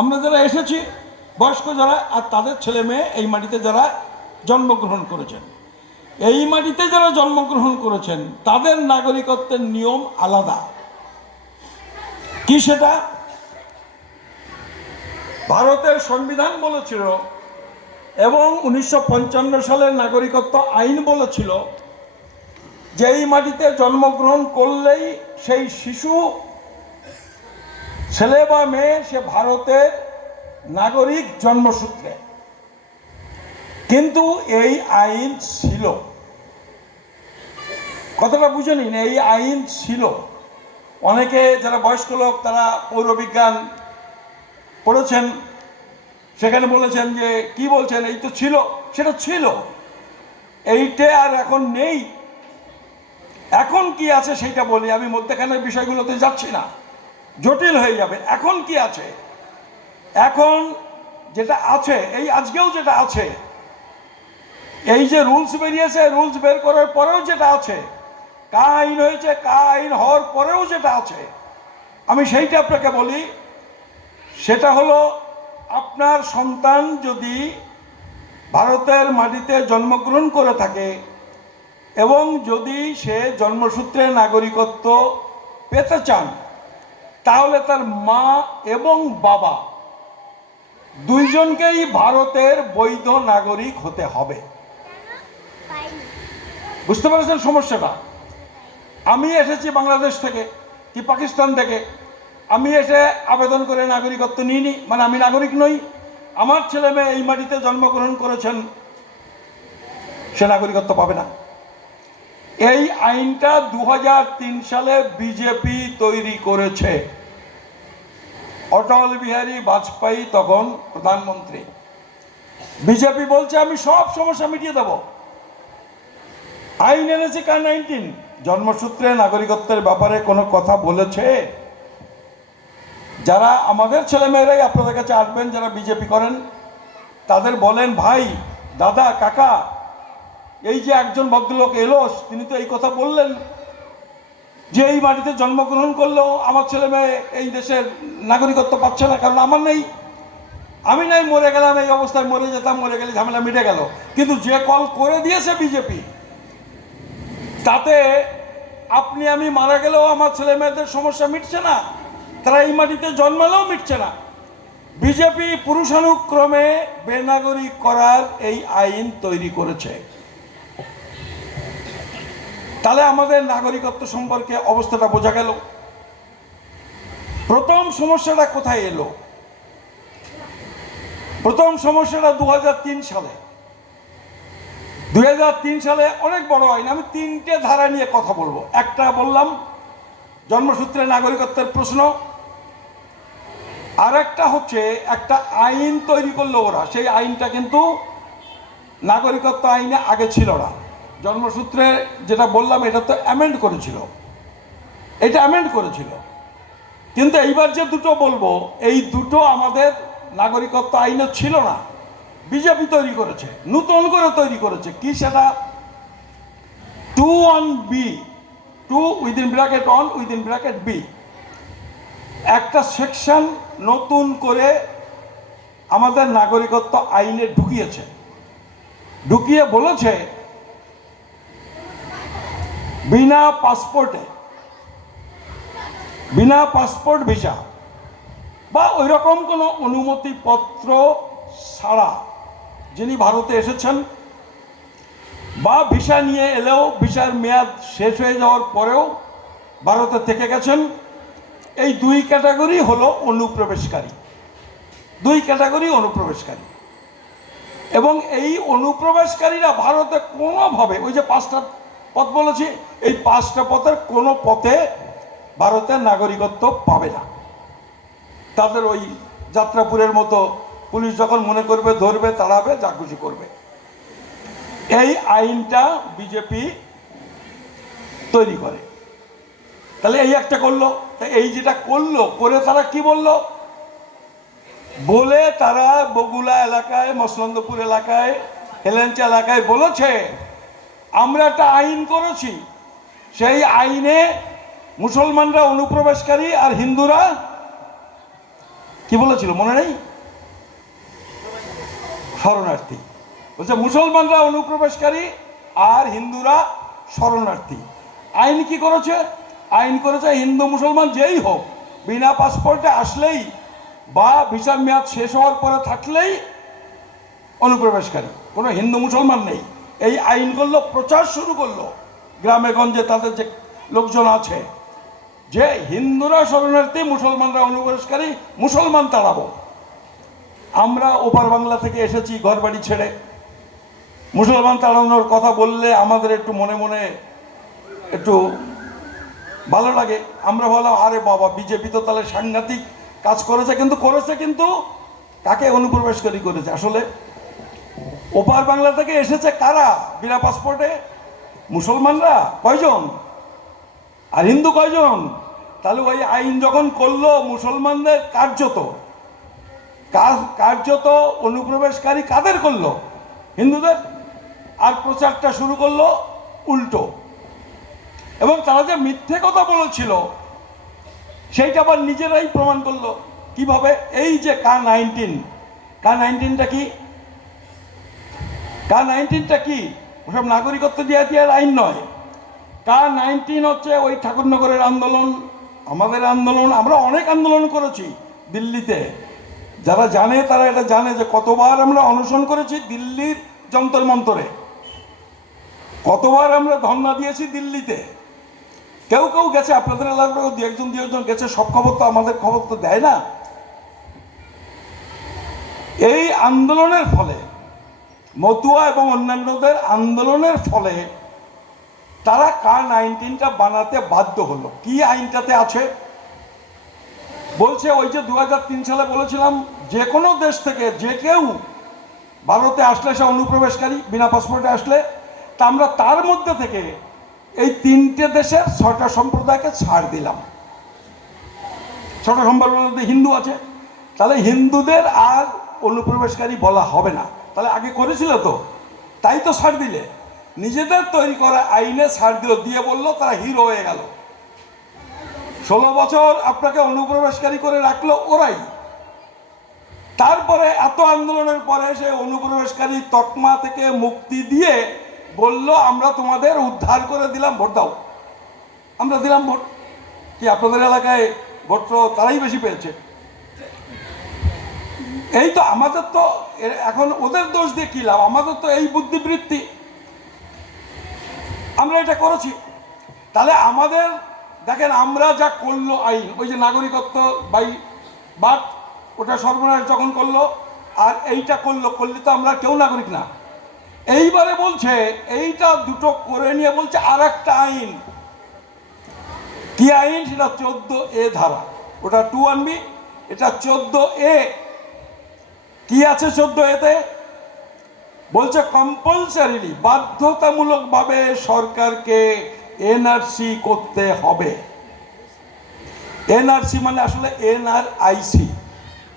আমরা যারা এসেছি বয়স্ক যারা, আর তাদের ছেলে মেয়ে এই মাটিতে যারা জন্মগ্রহণ করেছেন। এই মাটিতে যারা জন্মগ্রহণ করেছেন তাদের নাগরিকত্বের নিয়ম আলাদা। কি সেটা? ভারতের সংবিধান বলেছিল এবং 1955 সালের নাগরিকত্ব আইন বলেছিল যে এই মাটিতে জন্মগ্রহণ করলেই সেই শিশু, ছেলে বা মেয়ে, সে ভারতের নাগরিক জন্মসূত্রে। কিন্তু এই আইন ছিল, কথাটা বুঝে নিন, এই আইন ছিল। অনেকে যারা বয়স্ক লোক তারা পৌরবিজ্ঞান পড়েছেন, সেখানে বলেছেন যে কি বলছেন, এই তো ছিল। সেটা ছিল, এইটা আর এখন নেই। এখন কি আছে সেইটা বলি, আমি মধ্যখানের বিষয়গুলোতে যাচ্ছি না, জটিল হয়ে যাবে। এখন কি আছে? এখন যেটা আছে, এই আজকেও যেটা আছে, এই যে রুলস বেরিয়েছে, রুলস বের করার পরেও যেটা আছে, কা আইন হয়েছে, কা আইন হওয়ার পরেও যেটা আছে, আমি সেইটা আপনাকে বলি। সেটা হলো, আপনার সন্তান যদি ভারতের মাটিতে জন্মগ্রহণ করে থাকে এবং যদি সে জন্মসূত্রে নাগরিকত্ব পেতে চান, তাহলে তার মা এবং বাবা দুইজনকেই ভারতের বৈধ নাগরিক হতে হবে। বুঝতে পারছেন সমস্যাটা? আমি এসেছি বাংলাদেশ থেকে কি পাকিস্তান থেকে, আমি এসে আবেদন করে নাগরিকত্ব নিইনি, মানে আমি নাগরিক নই। আমার ছেলে মেয়ে এই মাটিতে জন্মগ্রহণ করেছেন, সে নাগরিকত্ব পাবে না। এই আইনটা 2003 সালে বিজেপি তৈরি করেছে। অটল বিহারী বাজপেয়ী তখন প্রধানমন্ত্রী। বিজেপি বলছে আমি সব সমস্যা মিটিয়ে দেব। আইন এনেছে কার? 19 জন্মসূত্রে নাগরিকত্বের ব্যাপারে কোনো কথা বলেছে? যারা আমাদের ছেলেমেয়েরাই আপনাদের কাছে আসবেন, যারা বিজেপি করেন, তাদের বলেন, ভাই, দাদা, কাকা, এই যে একজন ভদ্রলোক এলো, তিনি তো এই কথা বললেন যে এই মাটিতে জন্মগ্রহণ করলেও আমার ছেলে মেয়ে এই দেশের নাগরিকত্ব পাচ্ছে না, কারণ আমার নেই। আমি নাই মরে গেলাম, এই অবস্থায় মরে যেতাম, মরে গেলে ঝামেলা মিটে গেল। কিন্তু যে কল করে দিয়েছে বিজেপি, তাতে আপনি আমি মারা গেলেও আমার ছেলে মেয়েদের সমস্যা মিটছে না, তারা এই মাটিতে জন্মালেও মিটছে না। বিজেপি পুরুষানুক্রমে বেনাগরিক করার এই আইন তৈরি করেছে। তাহলে আমাদের নাগরিকত্ব সম্পর্কে অবস্থাটা বোঝা গেল। প্রথম সমস্যাটা কোথায় এলো? প্রথম সমস্যাটা 2003 সালে। 2003 সালে অনেক বড় আইন, আমি 3টে ধারা নিয়ে কথা বলবো। একটা বললাম জন্মসূত্রে নাগরিকত্বের প্রশ্ন, আর একটা হচ্ছে একটা আইন তৈরি করলো ওরা, সেই আইনটা কিন্তু নাগরিকত্ব আইনে আগে ছিল না। জন্মসূত্রে যেটা বললাম এটা তো অ্যামেন্ড করেছিল, এটা অ্যামেন্ড করেছিল, কিন্তু এইবার যে দুটো বলবো এই দুটো আমাদের নাগরিকত্ব আইনে ছিল না, বিজেপি তৈরি করেছে, নতুন করে তৈরি করেছে। কি সেটা? 2(1)(b), 2(1)(b) একটা সেকশন নতুন করে আমাদের নাগরিকত্ব আইনে ঢুকিয়ে বলেছে বিনা পাসপোর্ট ভিসা বা ওই রকম কোনো অনুমতিপত্র ছাড়া যিনি ভারতে এসেছেন বা ভিসা নিয়ে এলেও ভিসার মেয়াদ শেষ হয়ে যাওয়ার পরেও ভারতে থেকে গেছেন, এই দুই ক্যাটাগরি হলো অনুপ্রবেশকারী। এবং এই অনুপ্রবেশকারীরা ভারতে কোনোভাবে, ওই যে 5টা পথ বলেছি, এই 5টা পথের কোনো পথে ভারতের নাগরিকত্ব পাবে না। তাদের ওই যাত্রাপুরের মতো পুলিশ যখন মনে করবে ধরবে, তাড়াবে, যা খুশি করবে। এই আইনটা বিজেপি তৈরি করে। তাহলে এই একটা করলো। এই যেটা করলো, করে তারা কি বললো? বলে তারা বগুলা এলাকায়, মসলন্দপুর এলাকায়, হেলেঞ্চা এলাকায় বলেছে আমরা একটা আইন করেছি, সেই আইনে মুসলমানরা অনুপ্রবেশকারী আর হিন্দুরা কি বলেছিল মনে নেই? শরণার্থী। বলছে মুসলমানরা অনুপ্রবেশকারী আর হিন্দুরা শরণার্থী। আইন কি করেছে? আইন করেছে হিন্দু মুসলমান যেই হোক, বিনা পাসপোর্টে আসলেই বা ভিসার মেয়াদ শেষ হওয়ার পরে থাকলেই অনুপ্রবেশকারী, কোনো হিন্দু মুসলমান নেই। এই আইন করলো, প্রচার শুরু করলো গ্রামে গঞ্জে, তাদের যে লোকজন আছে, যে হিন্দুরা শরণার্থী, মুসলমানরা অনুপ্রবেশকারী, মুসলমান তাড়াবো। আমরা ওপার বাংলা থেকে এসেছি ঘর বাড়ি ছেড়ে, মুসলমান তাড়ানোর কথা বললে আমাদের একটু মনে মনে একটু ভালো লাগে। আমরা বললাম আরে বাবা, বিজেপি তো তাহলে সাংঘাতিক কাজ করেছে। কিন্তু কাকে অনুপ্রবেশকারী করেছে? আসলে ওপার বাংলা থেকে এসেছে কারা বিনা পাসপোর্টে? মুসলমানরা কয়জন আর হিন্দু কয়জন? তাহলে ওই আইন যখন করলো, মুসলমানদের কার্যত অনুপ্রবেশকারী কাদের করলো? হিন্দুদের। আর প্রচারটা শুরু করলো উল্টো। এবং তারা যে মিথ্যে কথা বলেছিল সেইটা আবার নিজেরাই প্রমাণ করলো। কিভাবে? এই যে K-19টা কি? K-19টা কি? ওসব নাগরিকত্ব দেওয়ার আইন নয়। K-19 হচ্ছে ওই ঠাকুরনগরের আন্দোলন, আমাদের আন্দোলন। আমরা অনেক আন্দোলন করেছি দিল্লিতে। যারা জানে তারা এটা জানে যে কতবার আমরা অনশন করেছি দিল্লির যন্তর মন্তরে, কতবার আমরা ধর্ণা দিয়েছি দিল্লিতে। কেউ গেছে, আপনাদের এলাকায় দু একজন গেছে, সব খবর তো আমাদের খবর তো দেয় না। এই আন্দোলনের ফলে, মতুয়া এবং অন্যান্যদের আন্দোলনের ফলে তারা K-19টা বানাতে বাধ্য হলো। কি আইনটাতে আছে? বলছে ওই যে 2003 সালে বলেছিলাম যে কোনো দেশ থেকে যে কেউ ভারতে আসলে সে অনুপ্রবেশকারী, বিনা পাসপোর্টে আসলে, তা আমরা তার মধ্যে থেকে এই 3টে দেশের 6টা সম্প্রদায়কে ছাড় দিলাম। ছোট সম্পর্কের মধ্যে হিন্দু আছে, তাহলে হিন্দুদের আর অনুপ্রবেশকারী বলা হবে না। তাহলে আগে করেছিল তো, তাই তো ছাড় দিলে, নিজেদের তৈরি করা আইনে ছাড় দিল, দিয়ে বললো তারা হিরো হয়ে গেল। 16 বছর আপনাকে অনুপ্রবেশকারী করে রাখলো ওরাই। তারপরে এত আন্দোলনের পরে সে অনুপ্রবেশকারী তকমা থেকে মুক্তি দিয়ে বলল আমরা তোমাদের উদ্ধার করে দিলাম, ভোট দাও। আমরা দিলাম ভোট। কি আপনাদের এলাকায় ভোট তো তারাই বেশি পেয়েছে? এই তো আমাদের তো এখন ওদের দোষ দিয়ে কি লাভ? আমাদের তো এই বুদ্ধিবৃত্তি, আমরা এটা করেছি। তাহলে আমাদের দেখেন আমরা যা করলো আইন, ওই যে নাগরিকত্ব বাট ওটা সর্বনাশ যখন করলো, আর এইটা করলে তো আমরা কেউ নাগরিক না। এইবারে বলছে এইটা দুটো করে নিয়ে বলছে আর একটা আইন। কি আইন? সেটা 14A ধারা। ওটা 2(1)B, এটা 14A। কি আছে 14A-তে? বলছে কম্পালসারিলি, বাধ্যতামূলকভাবে সরকারকে এনআরসি করতে হবে। এনআরসি মানে আসলে এনআরআইসি।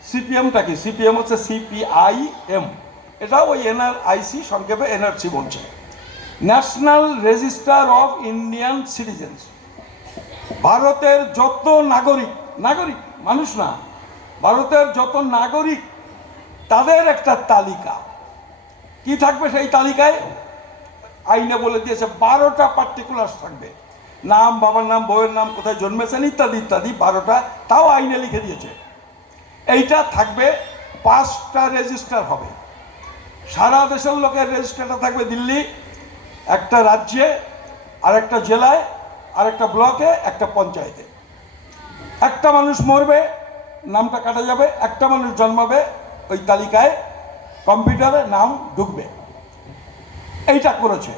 সিপিএমটা কি? সিপিএম হচ্ছে CPIM, এটা ওই এনআরআইসি সংক্ষেপে এনআরসি বলছে। National register of Indian citizens. ভারতের যত নাগরিক, মানুষ না, ভারতের যত নাগরিক তাদের একটা তালিকা। কি থাকবে সেই তালিকায়? আইনে বলে দিয়েছে 12টা পার্টিকুলার্স থাকবে, নাম, বাবার নাম, বউয়ের নাম, কোথায় জন্মেছেন ইত্যাদি ইত্যাদি 12টা, তাও আইনে লিখে দিয়েছে। এইটা থাকবে, 5টা রেজিস্টার হবে। সারা দেশের লোকের রেজিস্টারটা থাকবে দিল্লি, একটা রাজ্যে, আর একটা জেলায়, আর একটা ব্লকে, একটা পঞ্চায়েতে। একটা মানুষ মরবে, নামটা কাটা যাবে, একটা মানুষ জন্মাবে, ওই তালিকায় কম্পিউটারে নাম ঢুকবে। এইটা করেছে।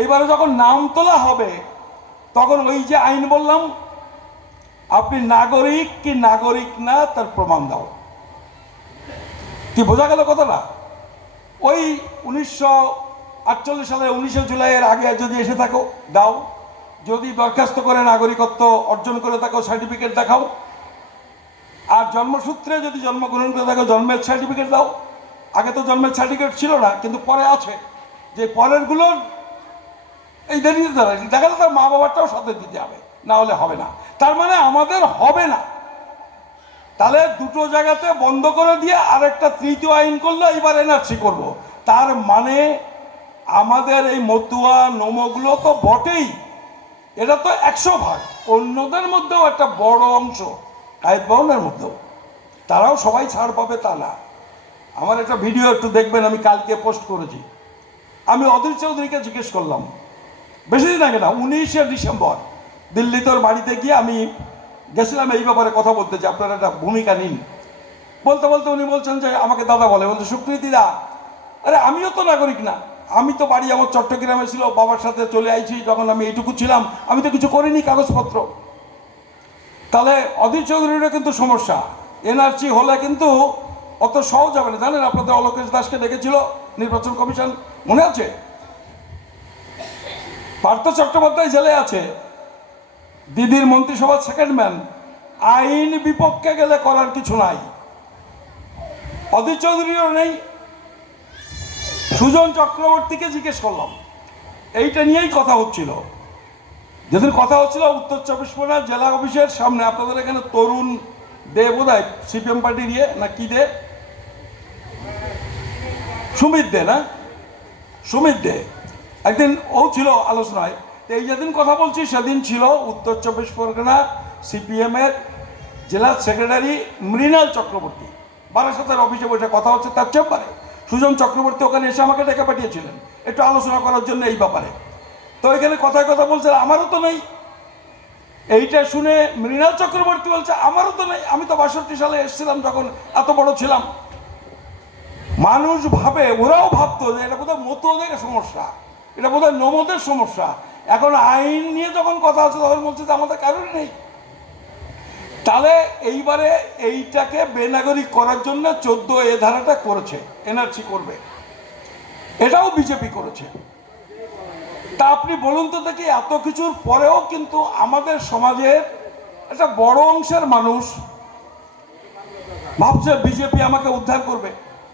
এইবারে যখন নাম তোলা হবে তখন ওই যে আইন বললাম, আপনি নাগরিক কি নাগরিক না তার প্রমাণ দাও। কি বোঝা গেল কথাটা? ওই 1948 সালে 19শে জুলাইয়ের আগে যদি এসে থাকো দাও, যদি দরখাস্ত করে নাগরিকত্ব অর্জন করে থাকো সার্টিফিকেট দেখাও, আর জন্মসূত্রে যদি জন্মগ্রহণ করে থাকো জন্মের সার্টিফিকেট দাও। আগে তো জন্মের সার্টিফিকেট ছিল না, কিন্তু পরে আছে। যে পরেরগুলোর এই দেরি দেখালে তার মা বাবারটাও সাথে দিতে হবে, না হলে হবে না। তার মানে আমাদের হবে না। তাহলে দুটো জায়গাতে বন্ধ করে দিয়ে আরেকটা তৃতীয় আইন করলো, এবার এনআরসি করব। তার মানে আমাদের এই মতুয়া নোমগুলো তো বটেই, এটা তো 100 ভাগ। অন্যদের মধ্যেও একটা বড় অংশ, কায়েত বাউনের মধ্যেও, তারাও সবাই ছাড় পাবে তা না। আমার একটা ভিডিও একটু দেখবেন, আমি কালকে পোস্ট করেছি। আমি অধীর চৌধুরীকে জিজ্ঞেস করলাম, বেশি দিন আগে না, 19শে ডিসেম্বর দিল্লিতে ওর বাড়িতে গিয়ে আমি গেছিলাম এই ব্যাপারে কথা বলতে, যে আপনারা একটা ভূমিকা নিন। বলতে বলতে উনি বলছেন যে আমাকে দাদা বলে, বলছে সুকৃতিদা, আরে আমিও তো নাগরিক না, আমি তো বাড়ি আমার চট্টগ্রামে ছিল, বাবার সাথে চলে আইছি, যখন আমি এইটুকু ছিলাম আমি তো কিছু করিনি কাগজপত্র। তাহলে অধীর চৌধুরীরও কিন্তু সমস্যা। এনআরসি হলে কিন্তু অত সহজ হবে না। জানেন আপনাদের অলোকেশ দাসকে ডেকেছিল নির্বাচন কমিশন, মনে আছে? পার্থ চট্টোপাধ্যায় জেলে আছে, দিদির মন্ত্রিসভার সেকেন্ড ম্যান। আইন বিপক্ষে গেলে করার কিছু নাই। অধীর চৌধুরীও নেই। সুজন চক্রবর্তীকে জিজ্ঞেস করলাম, এইটা নিয়েই কথা হচ্ছিল। যেদিন কথা হচ্ছিল উত্তর 24 পরগনা জেলা অফিসের সামনে, আপনাদের এখানে তরুণ দে বোধহয় সিপিএম পার্টির না কি দে, সুমিত দে না, সুমিত দে, একদিন ও ছিল আলোচনায়। এই যেদিন কথা বলছি সেদিন ছিল উত্তর 24 পরগনা সিপিএমের জেলা সেক্রেটারি মৃণাল চক্রবর্তী, বারাসাতের অফিসে বসে কথা হচ্ছে তার চেম্বারে। সুজন চক্রবর্তী ওখানে এসে আমাকে ডেকে পাঠিয়েছিলেন একটু আলোচনা করার জন্য এই ব্যাপারে। তো এখানে কথায় কথা বলছে আমারও তো নেই। এইটা শুনে মৃণাল চক্রবর্তী বলছে আমারও তো নেই, আমি তো 62 সালে এসেছিলাম যখন এত বড় ছিলাম। মানুষ ভাবে, ওরাও ভাবতো যে এটা বোধহয় মতুয়াদের সমস্যা, এটা বোধহয় নমদের সমস্যা। এখন আইন নিয়ে যখন কথা আছে তখন বলছে যে আমাদের কারোর নেই। তাহলে এইবারে এইটাকে বেনাগরিক করার জন্য 14A ধারাটা করেছে, এনআরসি করবে, এটাও বিজেপি করেছে। তা আপনি বলুন তো দেখি, এত কিছুর পরেও কিন্তু আমাদের সমাজের একটা বড় অংশের মানুষ ভাবছে বিজেপি আমাকে উদ্ধার করবে,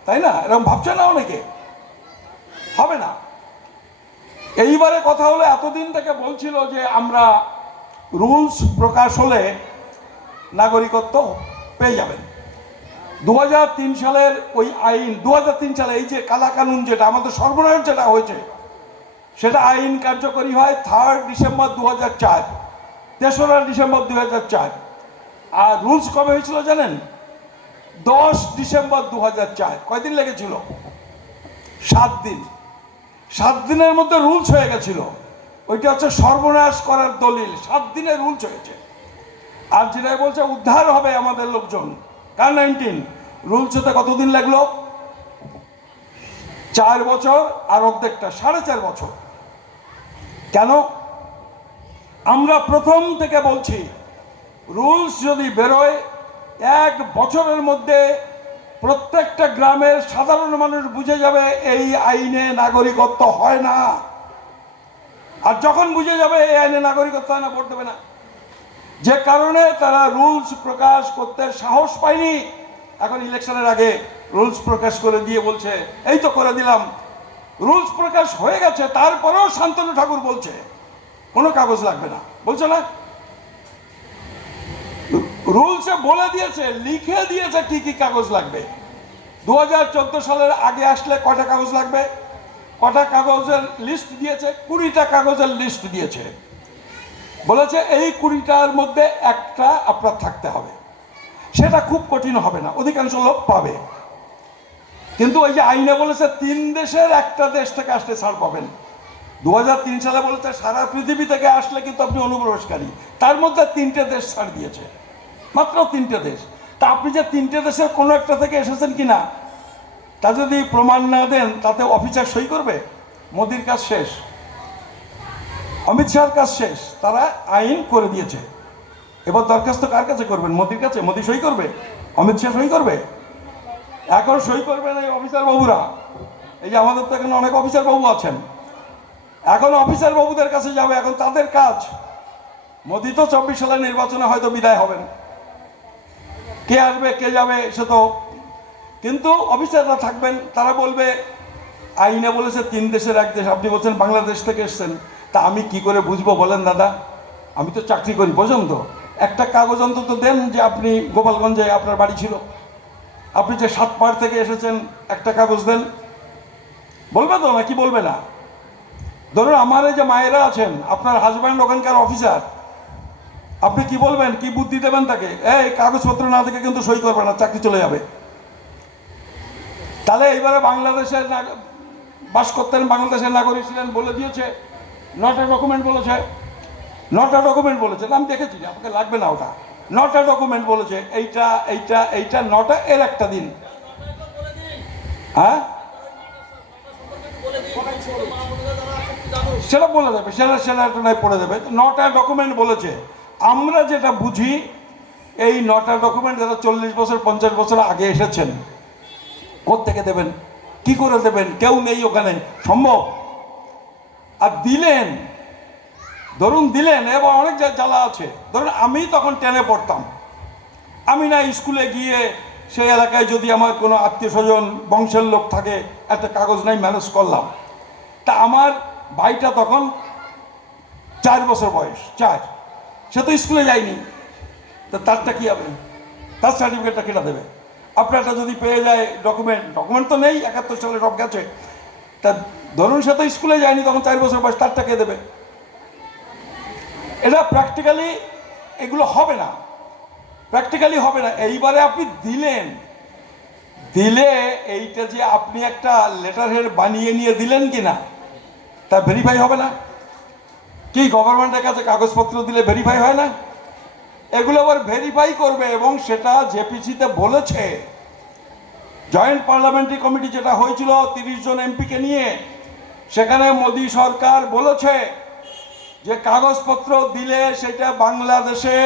তাই না? এরকম ভাবছে না অনেকে? হবে না। এইবারে কথা হলো, এতদিন থেকে বলছিল যে আমরা রুলস প্রকাশ হলে নাগরিকত্ব পেয়ে যাবেন। 2003 সালের ওই আইন, 2003 সালে এই যে কালা কানুন, যেটা আমাদের সর্বনাশ যেটা হয়েছে, সেটা আইন কার্যকরী হয় 3 ডিসেম্বর 2004, 3রা ডিসেম্বর 2004। আর রুলস কবে হয়েছিল জানেন? 10 ডিসেম্বর 2004। কয়দিন লেগেছিল? 7 দিন। 7 দিনের মধ্যে রুলস হয়ে গেছিল। ওইটা হচ্ছে সর্বনাশ করার দলিল। 7 দিনের রুলস হয়েছে। আর যেটাই বলছে উদ্ধার হবে আমাদের লোকজন, কার-19 রুলস হতে কতদিন লাগলো? 4 বছর আর অর্ধেকটা 4.5 বছর। কেন? আমরা প্রথম থেকে বলছি রুলস যদি বেরোয় 1 বছরের মধ্যে প্রত্যেকটা গ্রামের সাধারণ মানুষ বুঝে যাবে এই আইনে নাগরিকত্ব হয় না। আর যখন বুঝে যাবে এই আইনে নাগরিকত্ব হয় না, ভোট দেবে না। যে কারণে তারা রুলস প্রকাশ করতে সাহস পায়নি। এখন ইলেকশনের আগে রুলস প্রকাশ করে দিয়ে বলছে এই তো করে দিলাম। রুলস প্রকাশ হয়ে গেছে, তারপরেও শান্তনু ঠাকুর বলছে কোনো কাগজ লাগবে না। বলছে না? রুলসে বলে দিয়েছে, লিখে দিয়েছে কি কি কাগজ লাগবে। 2014 সালের আগে আসলে কটা কাগজ লাগবে, কটা কাগজের লিস্ট দিয়েছে? 20টা কাগজের লিস্ট দিয়েছে। বলেছে এই 20টার মধ্যে একটা আপনার থাকতে হবে। সেটা খুব কঠিন হবে না, অধিকাংশ লোক পাবে। কিন্তু ওই যে আইনে বলেছে 3 দেশের একটা দেশ থেকে আসলে ছাড় পাবেন। 2003 সালে বলেছে সারা পৃথিবী থেকে আসলে কিন্তু আপনি অনুপ্রবেশকারী। তার মধ্যে 3টে দেশ ছাড় দিয়েছে, মাত্র 3টে দেশ। তা আপনি যে 3টে দেশের কোনো একটা থেকে এসেছেন কিনা তা যদি প্রমাণ না দেন, তাতে অফিসার সই করবে? মোদির কাজ শেষ, অমিত শাহর কাজ শেষ, তারা আইন করে দিয়েছে। এবার দরখাস্ত কার কাছে করবেন? মোদির কাছে। মোদি সই করবে? অমিত শাহ সই করবে? এখন সই করবেন এই অফিসার বাবুরা। এই যে আমাদের তো এখানে অনেক অফিসার বাবু আছেন, এখন অফিসার বাবুদের কাছে যাবে, এখন তাদের কাজ। মোদি তো 24 সালের নির্বাচনে হয়তো বিদায় হবেন, কে আসবে কে যাবে সে তো, কিন্তু অফিসাররা থাকবেন, তারা বলবে আইনে বলেছে 3 দেশের এক দেশ, আপনি বলছেন বাংলাদেশ থেকে এসছেন, তা আমি কি করে বুঝবো বলেন দাদা? আমি তো চাকরি করি, বোঝেন তো? একটা কাগজ অন্তত দেন যে আপনি গোপালগঞ্জে আপনার বাড়ি ছিল, আপনি যে 7 পাড় থেকে এসেছেন, একটা কাগজ দেন। বলবে তো, নাকি বলবে না? ধরুন আমার এই যে মায়েরা আছেন, আপনার হাজব্যান্ড ওখানকার অফিসার, আপনি কি বলবেন, কি বুদ্ধি দেবেন তাকে? এই কাগজপত্র না দেখে কিন্তু সই করবে না, চাকরি চলে যাবে। তাহলে এইবারে বাংলাদেশের বাস করতেন, বাংলাদেশের নাগরিক ছিলেন, বলে দিয়েছে নট এ ডকুমেন্ট বলেছে, নট এ ডকুমেন্ট বলেছে। আমি দেখেছি, আপনাকে লাগবে না ওটা। নট এ ডকুমেন্ট বলেছে, এইটা এইটা এইটা নটা এর একটা দিন। হ্যাঁ, সেটা বলে দেবে, সেটা সেটা নয় পড়ে দেবে। নটা ডকুমেন্ট বলেছে। আমরা যেটা বুঝি এই নটা ডকুমেন্ট যারা 40 বছর 50 বছর আগে এসেছেন, কোত্থেকে দেবেন, কি করে দেবেন? কেউ নেই ওখানে, সম্ভব? আর দিলেন, ধরুন দিলেন, এবার অনেক জ্বালা আছে। ধরুন আমি তখন 10-এ পড়তাম, আমি না স্কুলে গিয়ে সেই এলাকায় যদি আমার কোনো আত্মীয় স্বজন বংশের লোক থাকে, একটা কাগজ নাই, ম্যানেজ করলাম। তা আমার ভাইটা তখন 4 বছর বয়স, 4, সে তো স্কুলে যায়নি, তা তারটা কী হবে? তার সার্টিফিকেটটা কেটে দেবে। আপনারটা যদি পেয়ে যায় ডকুমেন্ট তো নেই, 71 সালে সব গেছে। তা ধরুন সে তো স্কুলে যায়নি, তখন 4 বছর বয়স, তারটা কে দেবে? এটা প্র্যাকটিক্যালি এগুলো হবে না, প্র্যাকটিক্যালি হবে না। এইবারে আপনি দিলে এইটা যে আপনি একটা লেটার হেড বানিয়ে নিয়ে দিলেন কিনা তা ভেরিফাই হবে না কি? গভর্নমেন্টের কাছে কাগজপত্র দিলে ভেরিফাই হয় না? এগুলো আবার ভেরিফাই করবে, এবং সেটা জেপিসিতে বলেছে। জয়েন্ট পার্লামেন্টারি কমিটি যেটা হয়েছিল 30 জন এমপিকে নিয়ে, সেখানে মোদি সরকার বলেছে যে কাগজপত্র দিলে সেটা বাংলাদেশে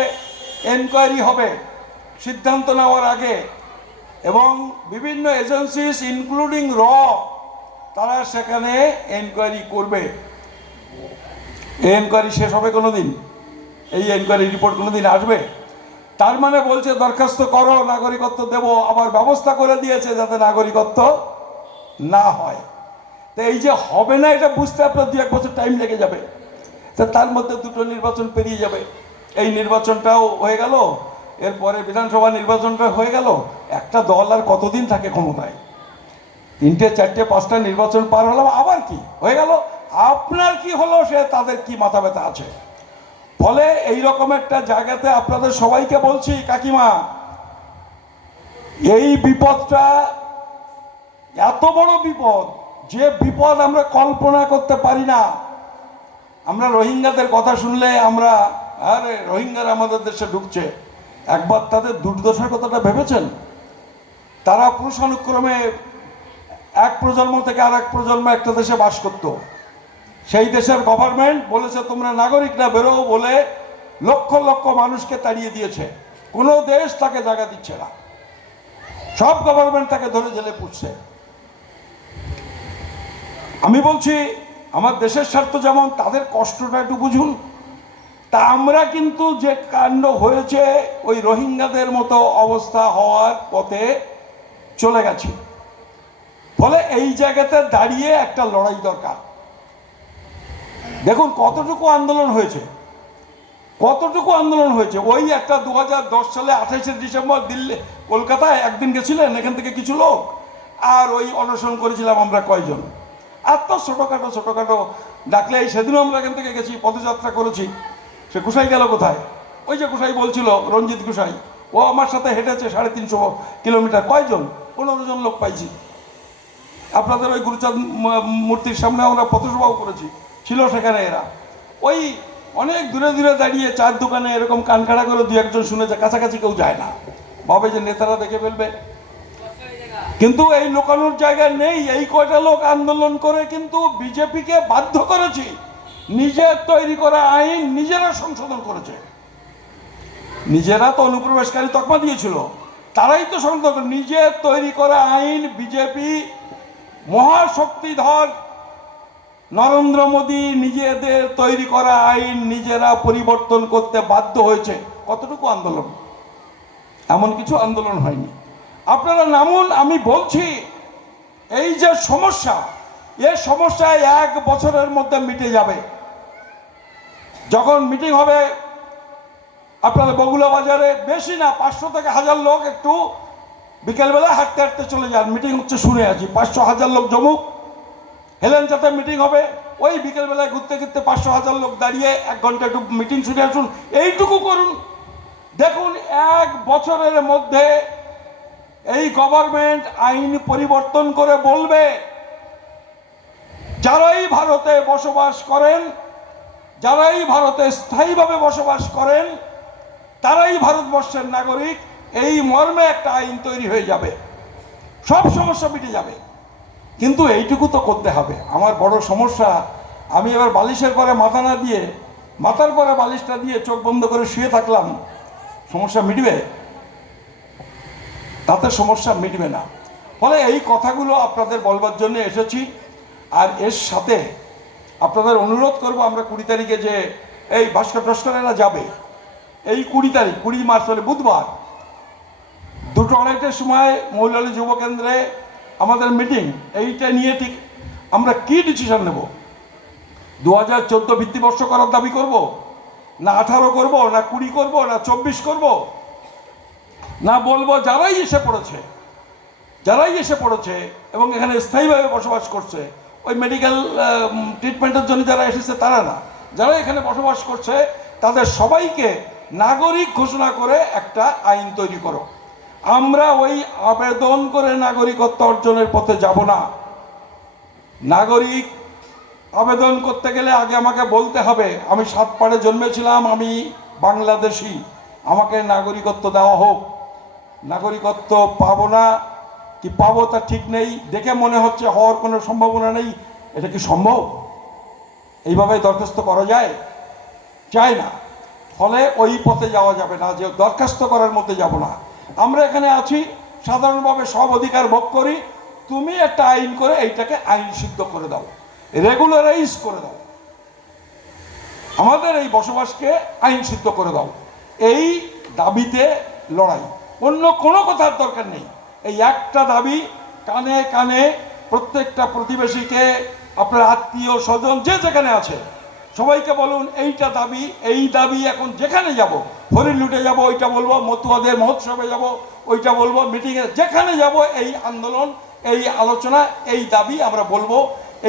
এনকোয়ারি হবে সিদ্ধান্ত নেওয়ার আগে, এবং বিভিন্ন এজেন্সিস ইনক্লুডিং তারা সেখানে এনকোয়ারি করবে। এই এনকোয়ারি শেষ হবে কোনো দিন? এই এনকোয়ারি রিপোর্ট কোনো দিন আসবে? তার মানে বলছে দরখাস্ত করো, নাগরিকত্ব দেব, আবার ব্যবস্থা করে দিয়েছে যাতে নাগরিকত্ব না হয়। তো এই যে হবে না এটা বুঝতে আপনার 2-1 বছর টাইম লেগে যাবে। তো তার মধ্যে দুটো নির্বাচন পেরিয়ে যাবে, এই নির্বাচনটাও হয়ে গেল, এরপরে বিধানসভা নির্বাচনটা হয়ে গেল। একটা দল আর কতদিন থাকে ক্ষমতায়? 3টে 4টে 5টা নির্বাচন পার হলাম, আবার কি হয়ে গেল? আপনার কি হলো সে তাদের কি মাথা ব্যথা আছে? ফলে এইরকম একটা জায়গাতে আপনাদের সবাইকে বলছি, কাকিমা, এই বিপদটা এত বড় বিপদ, যে বিপদ আমরা কল্পনা করতে পারি না। আমরা রোহিঙ্গাদের কথা শুনলে আমরা, আরে রোহিঙ্গারা আমাদের দেশে ঢুকছে, একবার তাদের দুর্দশার কথাটা ভেবেছেন? তারা পুরুষানুক্রমে এক প্রজন্ম থেকে আর এক প্রজন্ম একটা দেশে বাস করত। সেই দেশের গভর্নমেন্ট বলেছে তোমরা নাগরিক না, বেরো বলে লক্ষ লক্ষ মানুষকে তাড়িয়ে দিয়েছে। কোনো দেশ তাকে জায়গা দিচ্ছে না, সব গভর্নমেন্ট তাকে ধরে জেলে পুষছে। আমি বলছি আমার দেশের স্বার্থ যেমন, তাদের কষ্টটা একটু বুঝুন। তা আমরা কিন্তু যে কাণ্ড হয়েছে, ওই রোহিঙ্গাদের মতো অবস্থা হওয়ার পথে চলে গেছি। ফলে এই জায়গাতে দাঁড়িয়ে একটা লড়াই দরকার। দেখুন কতটুকু আন্দোলন হয়েছে, কতটুকু আন্দোলন হয়েছে। ওই একটা 2010 সালে 28শে ডিসেম্বর দিল্লি, কলকাতায় একদিন গেছিলেন এখান থেকে কিছু লোক, আর ওই অনশন করেছিলাম আমরা কয়জন। আর তো ছোটোখাটো ছোটোখাটো ডাকলে, এই সেদিনও আমরা এখান থেকে গেছি, পদযাত্রা করেছি। সে গোসাই গেল কোথায়? ওই যে গোসাই বলছিল, রঞ্জিত গোসাই, ও আমার সাথে হেঁটেছে 350 কিলোমিটার। কয়জন? 15 জন লোক পাইছি। আপনাদের ওই গুরুচাঁদ মূর্তির সামনে আমরা পথসভাও করেছি, ছিল সেখানে এরা। ওই অনেক দূরে দূরে দাঁড়িয়ে চার দোকানে এরকম কান খাড়া করে 2-1 জন শুনেছে, কাছাকাছি কেউ যায় না, ভাবে যে নেতারা দেখে ফেলবে। কিন্তু এই লোকানোর জায়গা নেই। এই কয়টা লোক আন্দোলন করে কিন্তু বিজেপিকে বাধ্য করেছি, নিজের তৈরি করা আইন নিজেরা সংশোধন করেছে। নিজেরা তো অনুপ্রবেশকারী তকমা দিয়েছিল, তারাই তো সংশোধন। নিজের তৈরি করা আইন বিজেপি, মহাশক্তিধর নরেন্দ্র মোদী নিজেদের তৈরি করা আইন নিজেরা পরিবর্তন করতে বাধ্য হয়েছে। কতটুকু আন্দোলন? এমন কিছু আন্দোলন হয়নি। আপনারা নামুন, আমি বলছি এই যে সমস্যা, এই সমস্যা 1 বছরের মধ্যে মিটে যাবে। যখন মিটিং হবে আপনাদের বগুলা বাজারে, বেশি না 500 থেকে 1000 লোক একটু বিকেলবেলা হাঁটতে হাঁটতে চলে যান, মিটিং হচ্ছে শুনে আছি। 500-1000 লোক জমুক, হেলেঞ্চাতে মিটিং হবে, ওই বিকেলবেলায় ঘুরতে ঘুরতে 500-1000 লোক দাঁড়িয়ে 1 ঘন্টা একটু মিটিং শুনে আসুন, এইটুকু করুন। দেখুন 1 বছরের মধ্যে এই গভর্নমেন্ট আইন পরিবর্তন করে বলবে যারাই ভারতে বসবাস করেন, যারাই ভারতে স্থায়ীভাবে বসবাস করেন, তারাই ভারতবর্ষের নাগরিক। এই মর্মে একটা আইন তৈরি হয়ে যাবে, সব সমস্যা মিটে যাবে। কিন্তু এইটুকু তো করতে হবে। আমার বড় সমস্যা, আমি এবার বালিশের পরে মাথা না দিয়ে, মাথার পরে বালিশটা দিয়ে চোখ বন্ধ করে শুয়ে থাকলাম, সমস্যা মিটবে? তাতে সমস্যা মিটবে না। ফলে এই কথাগুলো আপনাদের বলবার জন্য এসেছি। আর এর সাথে আপনাদের অনুরোধ করব, আমরা 20 তারিখে যে এই ভাস্কর টাস্করেরা যাবে, এই 20 তারিখ 20 মার্চ হলে বুধবার 2:30টার সময় মৌলালী যুব কেন্দ্রে আমাদের মিটিং। এইটা নিয়ে ঠিক আমরা কি ডিসিশন নেব? 2014 ভিত্তিবর্ষ করার দাবি করব, না 18 করব, না 20 করব, না 24 করব, না বলবো যারাই এসে পড়েছে এবং এখানে স্থায়ীভাবে বসবাস করছে, ওই মেডিকেল ট্রিটমেন্টের জন্য যারা এসেছে তারা না, যারা এখানে বসবাস করছে তাদের সবাইকে নাগরিক ঘোষণা করে একটা আইন তৈরি করো। আমরা ওই আবেদন করে নাগরিকত্ব অর্জনের পথে যাব না। নাগরিক আবেদন করতে গেলে আগে আমাকে বলতে হবে আমি 7 পাড়ে জন্মেছিলাম, আমি বাংলাদেশি, আমাকে নাগরিকত্ব দেওয়া হোক। নাগরিকত্ব পাবো না কি পাবো তা ঠিক নেই, দেখে মনে হচ্ছে হওয়ার কোনো সম্ভাবনা নেই। এটা কি সম্ভব? এইভাবে দরখাস্ত করা যায়? চাই না। ফলে ওই পথে যাওয়া যাবে না, যে দরখাস্ত করার মধ্যে যাব না। আমরা এখানে আছি সাধারণভাবে সব অধিকার ভোগ করি। তুমি একটা আইন করে এইটাকে আইন সিদ্ধ করে দাও, রেগুলারাইজ করে দাও, আমাদের এই বসবাসকে আইন সিদ্ধ করে দাও। এই দাবিতে লড়াই, অন্য কোনো কথার দরকার নেই। এই একটা দাবি, কানে কানে প্রত্যেকটা প্রতিবেশীকে, আপনার আত্মীয় স্বজন যে যেখানে আছে সবাইকে বলুন এইটা দাবি। এই দাবি এখন যেখানে যাব, হরিলুটে যাব ওইটা বলবো, মতুয়াদের মহোৎসবে যাব ওইটা বলবো, মিটিংয়ে যেখানে যাব এই আন্দোলন, এই আলোচনা, এই দাবি আমরা বলবো।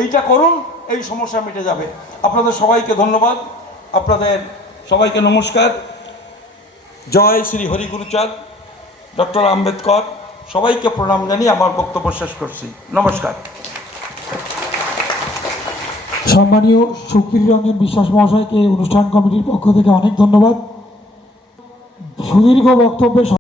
এইটা করুন, এই সমস্যা মিটে যাবে। আপনাদের সবাইকে ধন্যবাদ, আপনাদের সবাইকে নমস্কার। জয় শ্রী হরিগুরুচাঁদ, ডক্টর আম্বেদকর, সবাইকে প্রণাম জানিয়ে আমার বক্তব্য শেষ করছি। নমস্কার। সম্মানীয় সুখবীর রঞ্জন বিশ্বাস মহাশয়কে অনুষ্ঠান কমিটির পক্ষ থেকে অনেক ধন্যবাদ। সুদীর্ঘ বক্তব্যে